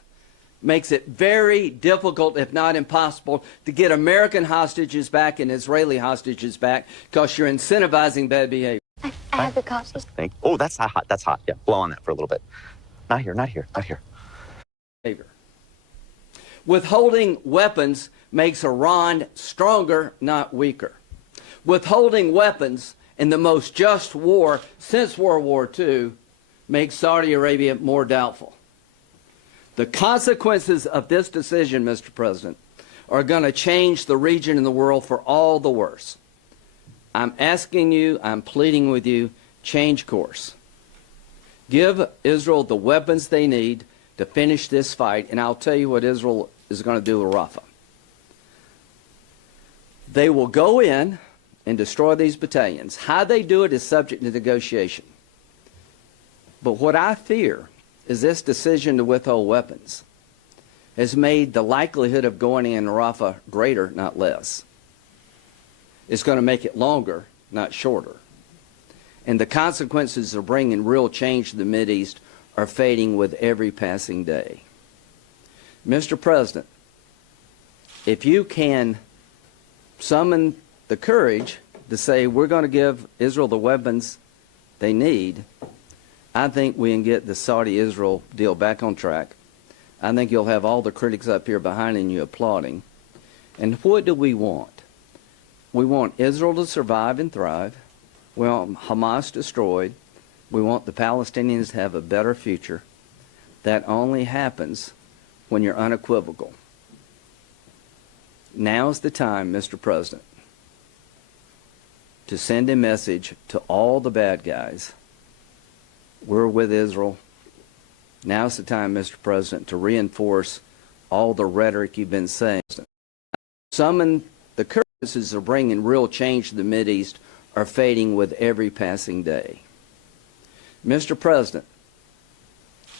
makes it very difficult, if not impossible, to get American hostages back and Israeli hostages back because you're incentivizing bad behavior. I have the coffee. Oh, that's not hot. That's hot. Yeah, blow on that for a little bit. Not here, not here, not here. Withholding weapons makes Iran stronger, not weaker. Withholding weapons in the most just war since World War II makes Saudi Arabia more doubtful. The consequences of this decision, Mr. President, are going to change the region and the world for all the worse. I'm asking you, I'm pleading with you, change course. Give Israel the weapons they need to finish this fight, and I'll tell you what Israel is going to do with Rafah. They will go in and destroy these battalions. How they do it is subject to negotiation. But what I fear is this decision to withhold weapons has made the likelihood of going in Rafah greater, not less. It's going to make it longer, not shorter. And the consequences of bringing real change to the Mideast are fading with every passing day. Mr. President, if you can summon the courage to say we're going to give Israel the weapons they need, I think we can get the Saudi-Israel deal back on track. I think you'll have all the critics up here behind you applauding. And what do we want? We want Israel to survive and thrive. We want Hamas destroyed. We want the Palestinians to have a better future. That only happens when you're unequivocal. Now's the time, Mr. President, to send a message to all the bad guys. We're with Israel. Now's the time, Mr. President, to reinforce all the rhetoric you've been saying. Summon the curses of bringing real change to the Mideast are fading with every passing day. Mr. President,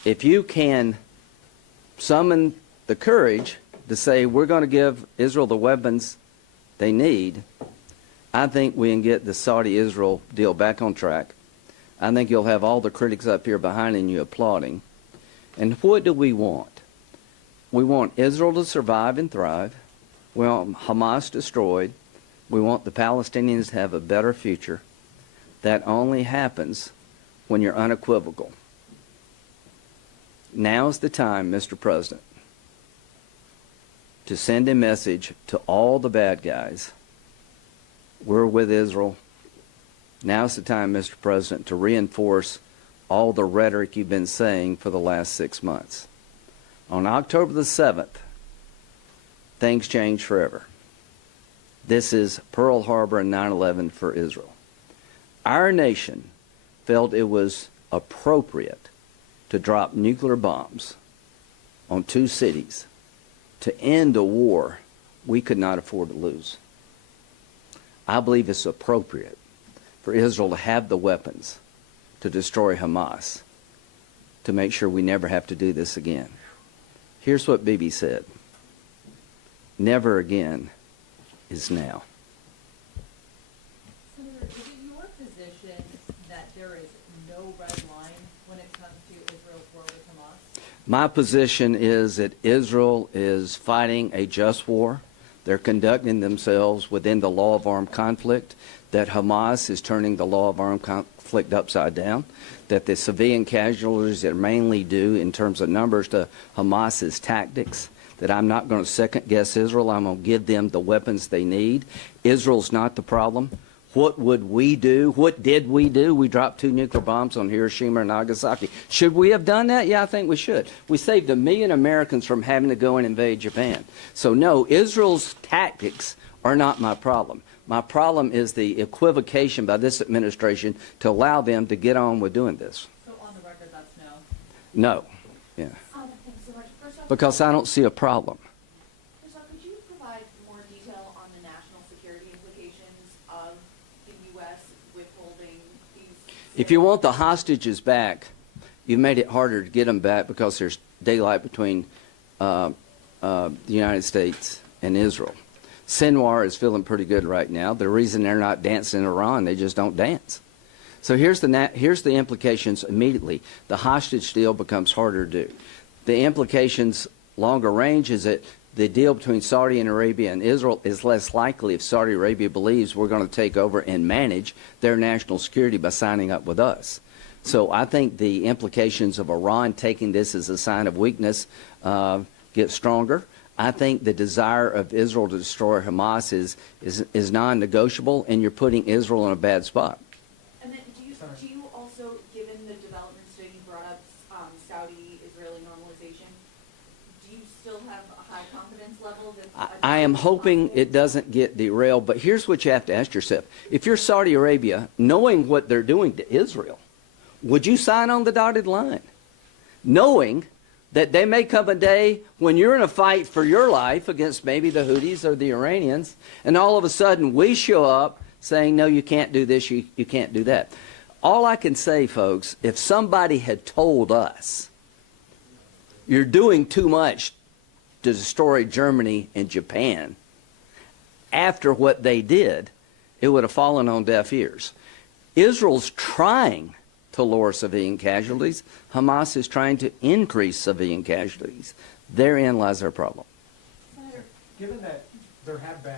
if you can summon the courage to say we're going to give Israel the weapons they need, I think we can get the Saudi-Israel deal back on track. I think you'll have all the critics up here behind you applauding. And what do we want? We want Israel to survive and thrive. We want Hamas destroyed. We want the Palestinians to have a better future. That only happens when you're unequivocal. Now's the time, Mr. President, to send a message to all the bad guys. We're with Israel. Now's the time, Mr. President, to reinforce all the rhetoric you've been saying for the last 6 months. On October the 7th, things changed forever. This is Pearl Harbor and 9/11 for Israel. Our nation felt it was appropriate to drop nuclear bombs on 2 cities to end a war we could not afford to lose. I believe it's appropriate for Israel to have the weapons to destroy Hamas, to make sure we never have to do this again. Here's what Bibi said. Never again is now. Senator, is it your position that there is no red line when it comes to Israel's war with Hamas? My position is that Israel is fighting a just war. They're conducting themselves within the law of armed conflict, that Hamas is turning the law of armed conflict upside down, that the civilian casualties are mainly due in terms of numbers to Hamas's tactics, that I'm not going to second guess Israel. I'm going to give them the weapons they need. Israel's not the problem. What would we do? What did we do? We dropped 2 nuclear bombs on Hiroshima and Nagasaki. Should we have done that? Yeah, I think we should. We saved 1 million Americans from having to go and invade Japan. So no, Israel's tactics are not my problem. My problem is the equivocation by this administration to allow them to get on with doing this. So on the record, that's no? No. Yeah. Thanks so much. First off, Because I don't see a problem. First off, could you provide more detail on the national security implications of the U.S. withholding these? If you want the hostages back, you've made it harder to get them back because there's daylight between the United States and Israel. Sinwar is feeling pretty good right now. The reason they're not dancing in Iran, they just don't dance. So here's the implications immediately. The hostage deal becomes harder to do. The implications longer range is that the deal between Saudi Arabia and Israel is less likely if Saudi Arabia believes we're going to take over and manage their national security by signing up with us. So I think the implications of Iran taking this as a sign of weakness get stronger. I think the desire of Israel to destroy Hamas is non-negotiable, and you're putting Israel in a bad spot. And then do you also, given the developments that you brought up, Saudi-Israeli normalization, do you still have a high confidence level that I am hoping it doesn't get derailed, but here's what you have to ask yourself. If you're Saudi Arabia, knowing what they're doing to Israel, would you sign on the dotted line? Knowing that they may come a day when you're in a fight for your life against maybe the Houthis or the Iranians, and all of a sudden we show up saying, no, you can't do this, you can't do that. All I can say, folks, if somebody had told us, you're doing too much to destroy Germany and Japan, after what they did, it would have fallen on deaf ears. Israel's trying to lower civilian casualties. Hamas is trying to increase civilian casualties. Therein lies our problem. Senator, given that there have been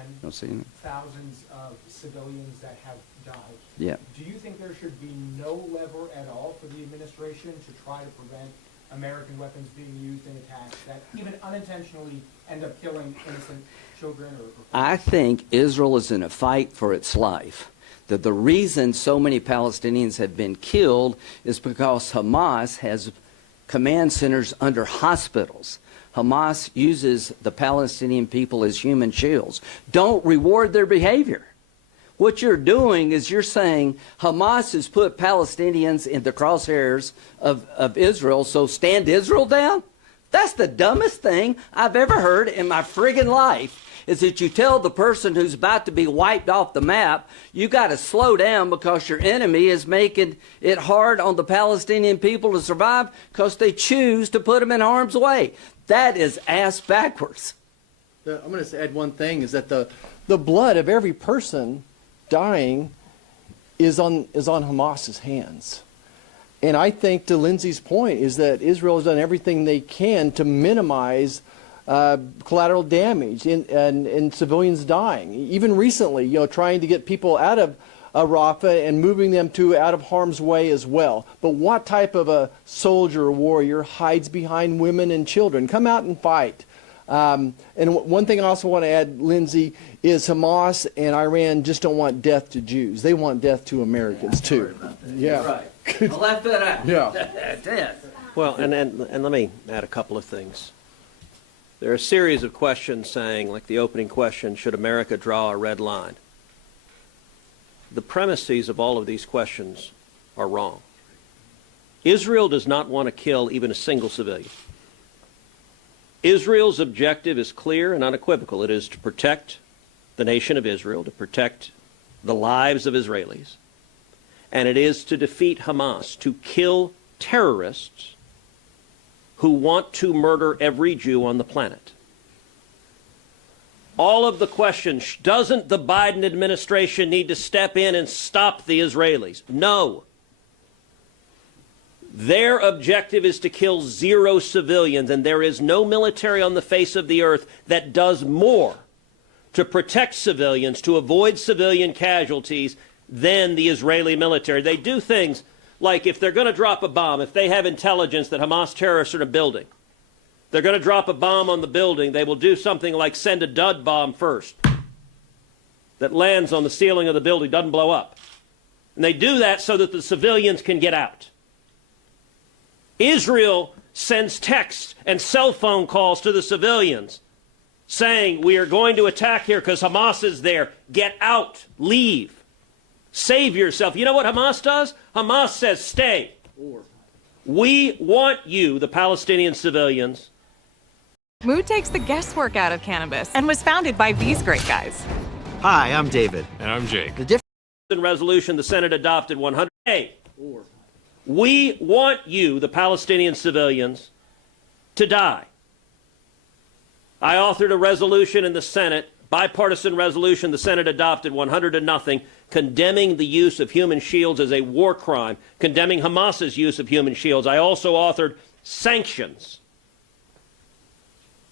thousands of civilians that have died, do you think there should be no lever at all for the administration to try to prevent American weapons being used in attacks that even unintentionally end up killing innocent children? I think Israel is in a fight for its life. That the reason so many Palestinians have been killed is because Hamas has command centers under hospitals. Hamas uses the Palestinian people as human shields. Don't reward their behavior. What you're doing is you're saying Hamas has put Palestinians in the crosshairs of Israel, so stand Israel down? That's the dumbest thing I've ever heard in my friggin' life. Is that you tell the person who's about to be wiped off the map, you got to slow down because your enemy is making it hard on the Palestinian people to survive because they choose to put them in harm's way. That is ass backwards. I'm going to add one thing, is that the blood of every person dying is on Hamas's hands. And I think, to Lindsay's point, is that Israel has done everything they can to minimize collateral damage and civilians dying. Even recently, trying to get people out of Rafah and moving them out of harm's way as well. But what type of a soldier or warrior hides behind women and children? Come out and fight. And one thing I also want to add, Lindsay, is Hamas and Iran just don't want death to Jews. They want death to Americans too. Yeah. Right. I left that out. Yeah. Well, and let me add a couple of things. There are a series of questions saying, like the opening question, should America draw a red line? The premises of all of these questions are wrong. Israel does not want to kill even a single civilian. Israel's objective is clear and unequivocal. It is to protect the nation of Israel, to protect the lives of Israelis, and it is to defeat Hamas, to kill terrorists who want to murder every Jew on the planet. All of the questions, doesn't the Biden administration need to step in and stop the Israelis? No. Their objective is to kill 0 civilians, and there is no military on the face of the earth that does more to protect civilians, to avoid civilian casualties, than the Israeli military. They do things like, if they're going to drop a bomb, if they have intelligence that Hamas terrorists are in a building, they're going to drop a bomb on the building, they will do something like send a dud bomb first. that lands on the ceiling of the building doesn't blow up. And they do that so that the civilians can get out. Israel sends texts and cell phone calls to the civilians saying, we are going to attack here because Hamas is there. Get out. Leave. Save yourself. You know what Hamas does? Hamas says, stay. We want you, the Palestinian civilians. Mood takes the guesswork out of cannabis and was founded by these great guys. Hi, I'm David. And I'm Jake. The difference resolution the Senate adopted 100. We want you, the Palestinian civilians, to die. I authored a resolution in the Senate, bipartisan resolution the Senate adopted 100-0, condemning the use of human shields as a war crime, condemning Hamas's use of human shields. I also authored sanctions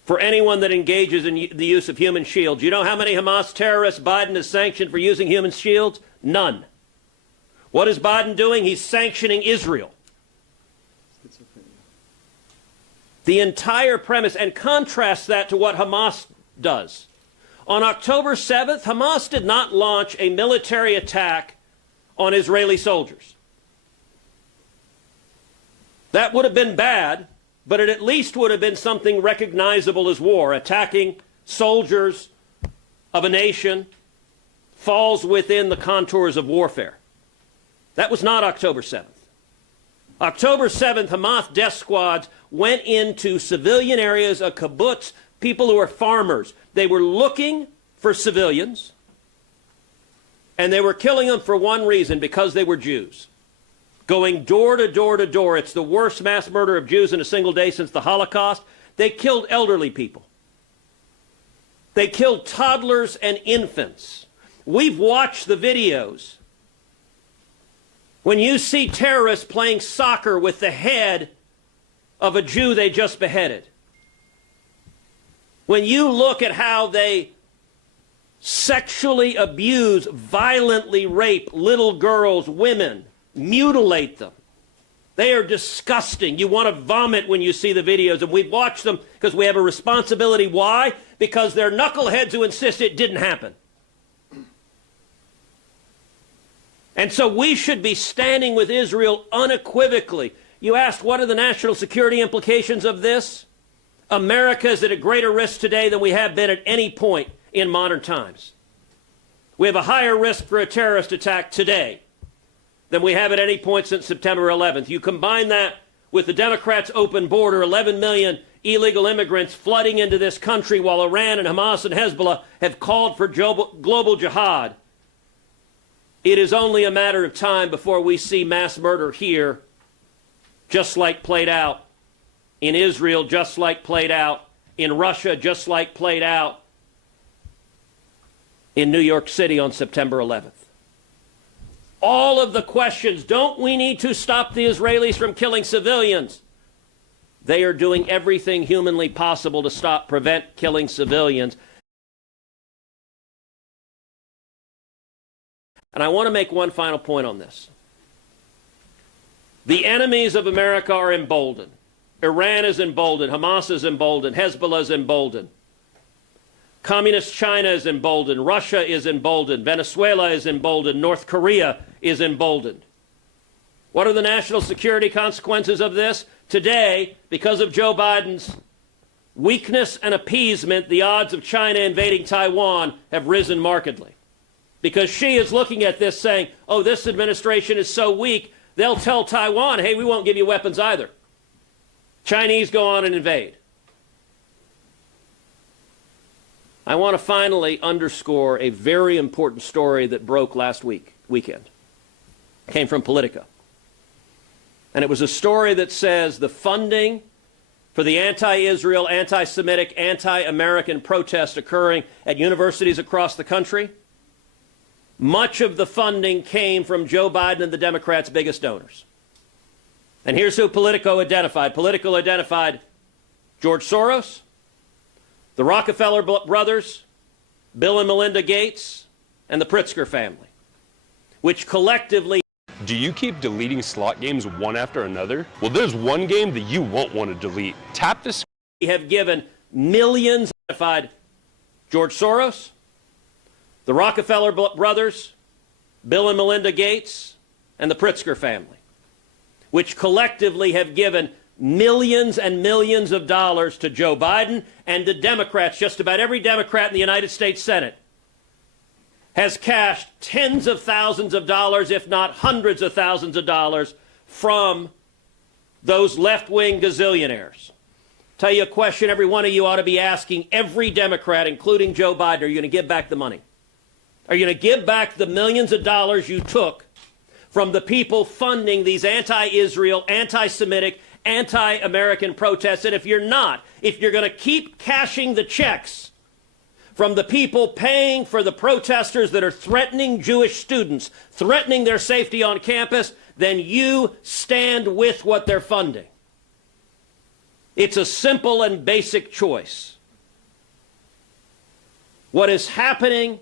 for anyone that engages in the use of human shields. You know how many Hamas terrorists Biden has sanctioned for using human shields? None. What is Biden doing? He's sanctioning Israel. The entire premise, and contrast that to what Hamas does. On October 7th, Hamas did not launch a military attack on Israeli soldiers. That would have been bad, but it at least would have been something recognizable as war. Attacking soldiers of a nation falls within the contours of warfare. That was not October 7th. October 7th, Hamas death squads went into civilian areas, a kibbutz, people who are farmers. They were looking for civilians, and they were killing them for one reason, because they were Jews. Going door to door to door. It's the worst mass murder of Jews in a single day since the Holocaust. They killed elderly people. They killed toddlers and infants. We've watched the videos. When you see terrorists playing soccer with the head of a Jew they just beheaded, when you look at how they sexually abuse, violently rape little girls, women, mutilate them, they are disgusting. You want to vomit when you see the videos, and we've watched them because we have a responsibility. Why? Because they're knuckleheads who insist it didn't happen. And so we should be standing with Israel unequivocally. You asked, what are the national security implications of this? America is at a greater risk today than we have been at any point in modern times. We have a higher risk for a terrorist attack today than we have at any point since September 11th. You combine that with the Democrats' open border, 11 million illegal immigrants flooding into this country while Iran and Hamas and Hezbollah have called for global jihad. It is only a matter of time before we see mass murder here, just like played out in Israel, just like played out in Russia, just like played out in New York City on September 11th. All of the questions, don't we need to stop the Israelis from killing civilians? They are doing everything humanly possible to prevent killing civilians. And I want to make one final point on this. The enemies of America are emboldened. Iran is emboldened. Hamas is emboldened. Hezbollah is emboldened. Communist China is emboldened. Russia is emboldened. Venezuela is emboldened. North Korea is emboldened. What are the national security consequences of this? Today, because of Joe Biden's weakness and appeasement, the odds of China invading Taiwan have risen markedly. Because Xi is looking at this saying, oh, this administration is so weak, they'll tell Taiwan, hey, we won't give you weapons either. Chinese go on and invade. I want to finally underscore a very important story that broke last weekend. It came from Politico. And it was a story that says the funding for the anti-Israel, anti-Semitic, anti-American protests occurring at universities across the country, much of the funding came from Joe Biden and the Democrats' biggest donors. And here's who Politico identified. Politico identified George Soros, the Rockefeller brothers, Bill and Melinda Gates, and the Pritzker family, which collectively... Do you keep deleting slot games one after another? Well, there's one game that you won't want to delete. Tap the... have given millions... identified George Soros, the The Rockefeller brothers, Bill and Melinda Gates, and the Pritzker family, which collectively have given millions and millions of dollars to Joe Biden and to Democrats. Just about every Democrat in the United States Senate has cashed tens of thousands of dollars, if not hundreds of thousands of dollars, from those left-wing gazillionaires. Tell you a question every one of you ought to be asking every Democrat, including Joe Biden: are you going to give back the money? Are you going to give back the millions of dollars you took from the people funding these anti-Israel, anti-Semitic, anti-American protests? And if you're not, if you're going to keep cashing the checks from the people paying for the protesters that are threatening Jewish students, threatening their safety on campus, then you stand with what they're funding. It's a simple and basic choice. What is happening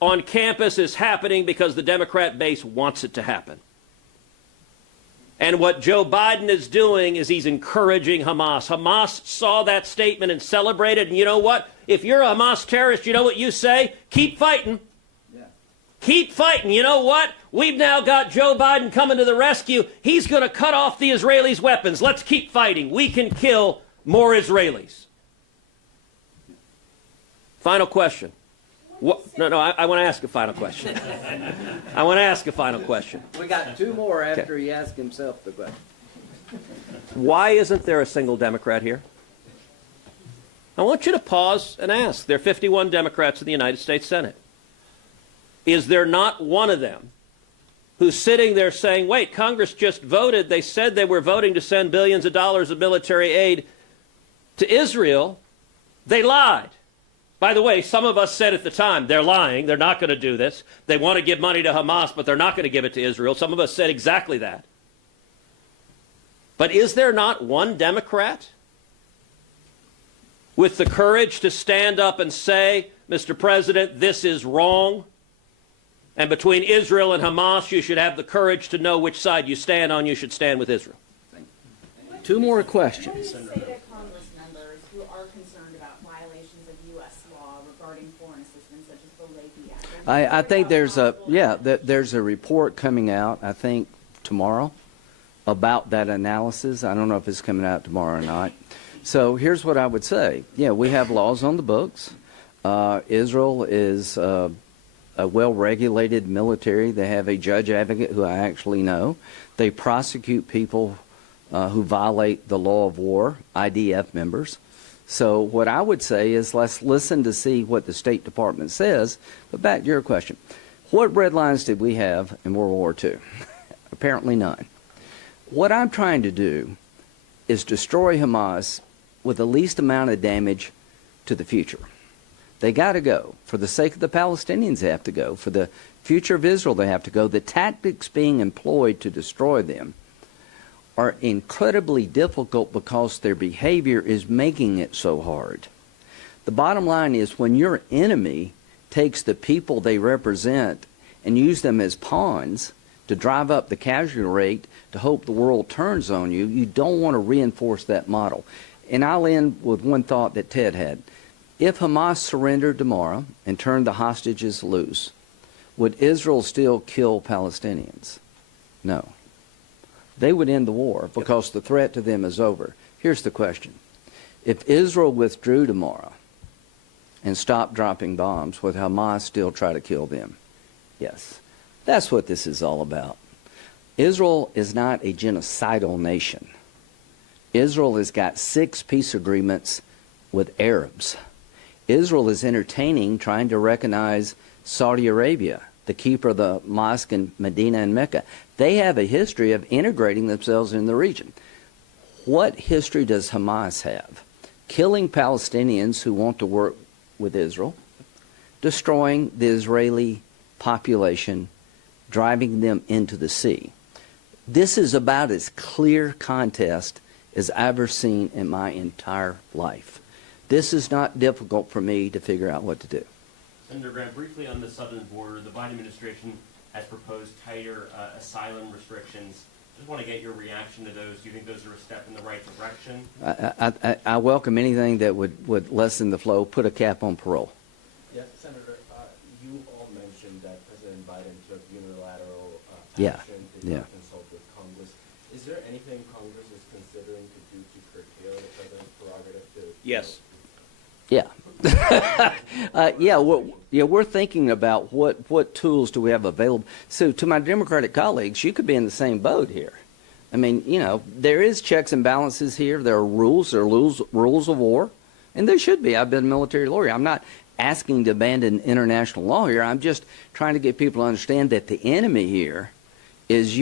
on campus is happening because the Democrat base wants it to happen. And what Joe Biden is doing is he's encouraging Hamas. Hamas saw that statement and celebrated. And you know what? If you're a Hamas terrorist, you know what you say? Keep fighting. Yeah. Keep fighting. You know what? We've now got Joe Biden coming to the rescue. He's going to cut off the Israelis' weapons. Let's keep fighting. We can kill more Israelis. Final question. I want to ask a final question. I want to ask a final question. We got two more after he asked himself the question. Why isn't there a single Democrat here? I want you to pause and ask. There are 51 Democrats in the United States Senate. Is there not one of them who's sitting there saying, wait, Congress just voted. They said they were voting to send billions of dollars of military aid to Israel. They lied. By the way, some of us said at the time, they're lying, they're not going to do this. They want to give money to Hamas, but they're not going to give it to Israel. Some of us said exactly that. But is there not one Democrat with the courage to stand up and say, Mr. President, this is wrong, and between Israel and Hamas, you should have the courage to know which side you stand on. You should stand with Israel. Two more questions. I think there's a report coming out, I think, tomorrow about that analysis. I don't know if it's coming out tomorrow or not. So here's what I would say. Yeah, we have laws on the books. Israel is a well-regulated military. They have a judge advocate who I actually know. They prosecute people who violate the law of war, IDF members. So what I would say is let's listen to see what the State Department says. But back to your question. What red lines did we have in World War II? Apparently none. What I'm trying to do is destroy Hamas with the least amount of damage to the future. They got to go. For the sake of the Palestinians, they have to go. For the future of Israel, they have to go. The tactics being employed to destroy them are incredibly difficult because their behavior is making it so hard. The bottom line is when your enemy takes the people they represent and use them as pawns to drive up the casualty rate to hope the world turns on you, you don't want to reinforce that model. And I'll end with one thought that Ted had. If Hamas surrendered tomorrow and turned the hostages loose, would Israel still kill Palestinians? No. They would end the war because the threat to them is over. Here's the question. If Israel withdrew tomorrow and stopped dropping bombs, would Hamas still try to kill them? Yes. That's what this is all about. Israel is not a genocidal nation. Israel has got 6 peace agreements with Arabs. Israel is entertaining trying to recognize Saudi Arabia, the keeper of the mosque in Medina and Mecca. They have a history of integrating themselves in the region. What history does Hamas have? Killing Palestinians who want to work with Israel, destroying the Israeli population, driving them into the sea. This is about as clear contest as I've ever seen in my entire life. This is not difficult for me to figure out what to do. Senator Grant, briefly on the southern border, the Biden administration has proposed tighter asylum restrictions. Just want to get your reaction to those. Do you think those are a step in the right direction? I welcome anything that would lessen the flow, put a cap on parole. Yes, Senator, you that President Biden took unilateral Yeah, action, did yeah. not consult with Congress. Is there anything Congress is considering to do to curtail the president's prerogative to? Yes. Yeah. We're thinking about what tools do we have available. So to my Democratic colleagues, you could be in the same boat here. I mean, there is checks and balances here. There are rules of war, and there should be. I've been a military lawyer. I'm not asking to abandon international law here. I'm just trying to get people to understand that the enemy here is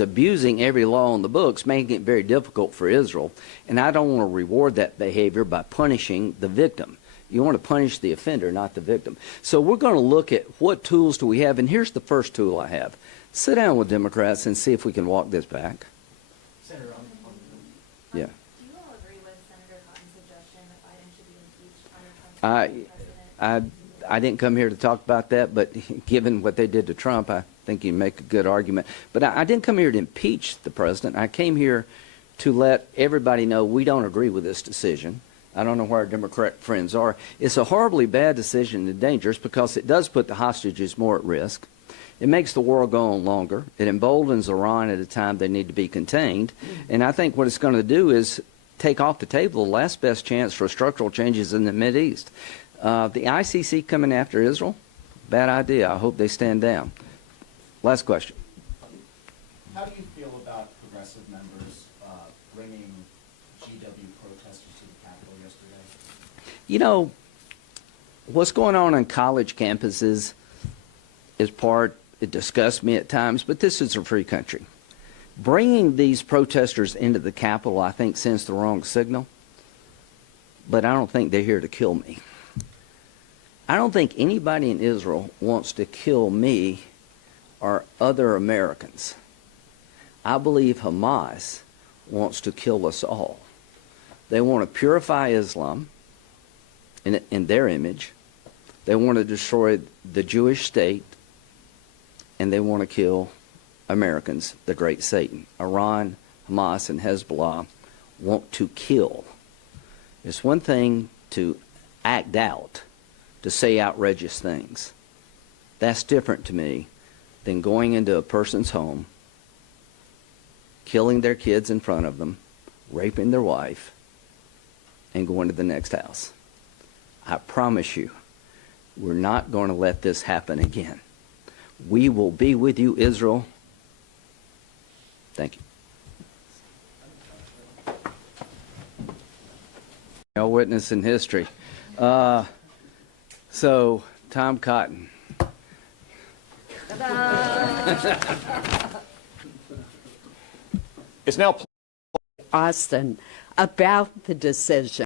abusing every law on the books, making it very difficult for Israel. And I don't want to reward that behavior by punishing the victim. You want to punish the offender, not the victim. So we're going to look at what tools do we have, and here's the first tool I have. Sit down with Democrats and see if we can walk this back. Senator, Yeah. Do you all agree with Senator Cotton's suggestion that Biden should be impeached under Trump's president? I didn't come here to talk about that, but given what they did to Trump, I think you make a good argument. But I didn't come here to impeach the president. I came here to let everybody know we don't agree with this decision. I don't know where our Democrat friends are. It's a horribly bad decision and dangerous because it does put the hostages more at risk. It makes the war go on longer. It emboldens Iran at a time they need to be contained. And I think what it's going to do is take off the table the last best chance for structural changes in the Mideast. The ICC coming after Israel, bad idea. I hope they stand down. Last question. How do you feel about progressive members bringing GW protesters to the Capitol yesterday? What's going on college campuses it disgusts me at times, but this is a free country. Bringing these protesters into the Capitol, I think, sends the wrong signal, but I don't think they're here to kill me. I don't think anybody in Israel wants to kill me or other Americans. I believe Hamas wants to kill us all. They want to purify Islam in their image. They want to destroy the Jewish state, and they want to kill Americans, the great Satan. Iran, Hamas, and Hezbollah want to kill. It's one thing to act out, to say outrageous things. That's different to me than going into a person's home, killing their kids in front of them, raping their wife, and going to the next house. I promise you, we're not going to let this happen again. We will be with you, Israel. Thank you. No witness in history. So, Tom Cotton. It's now Austin, about the decision.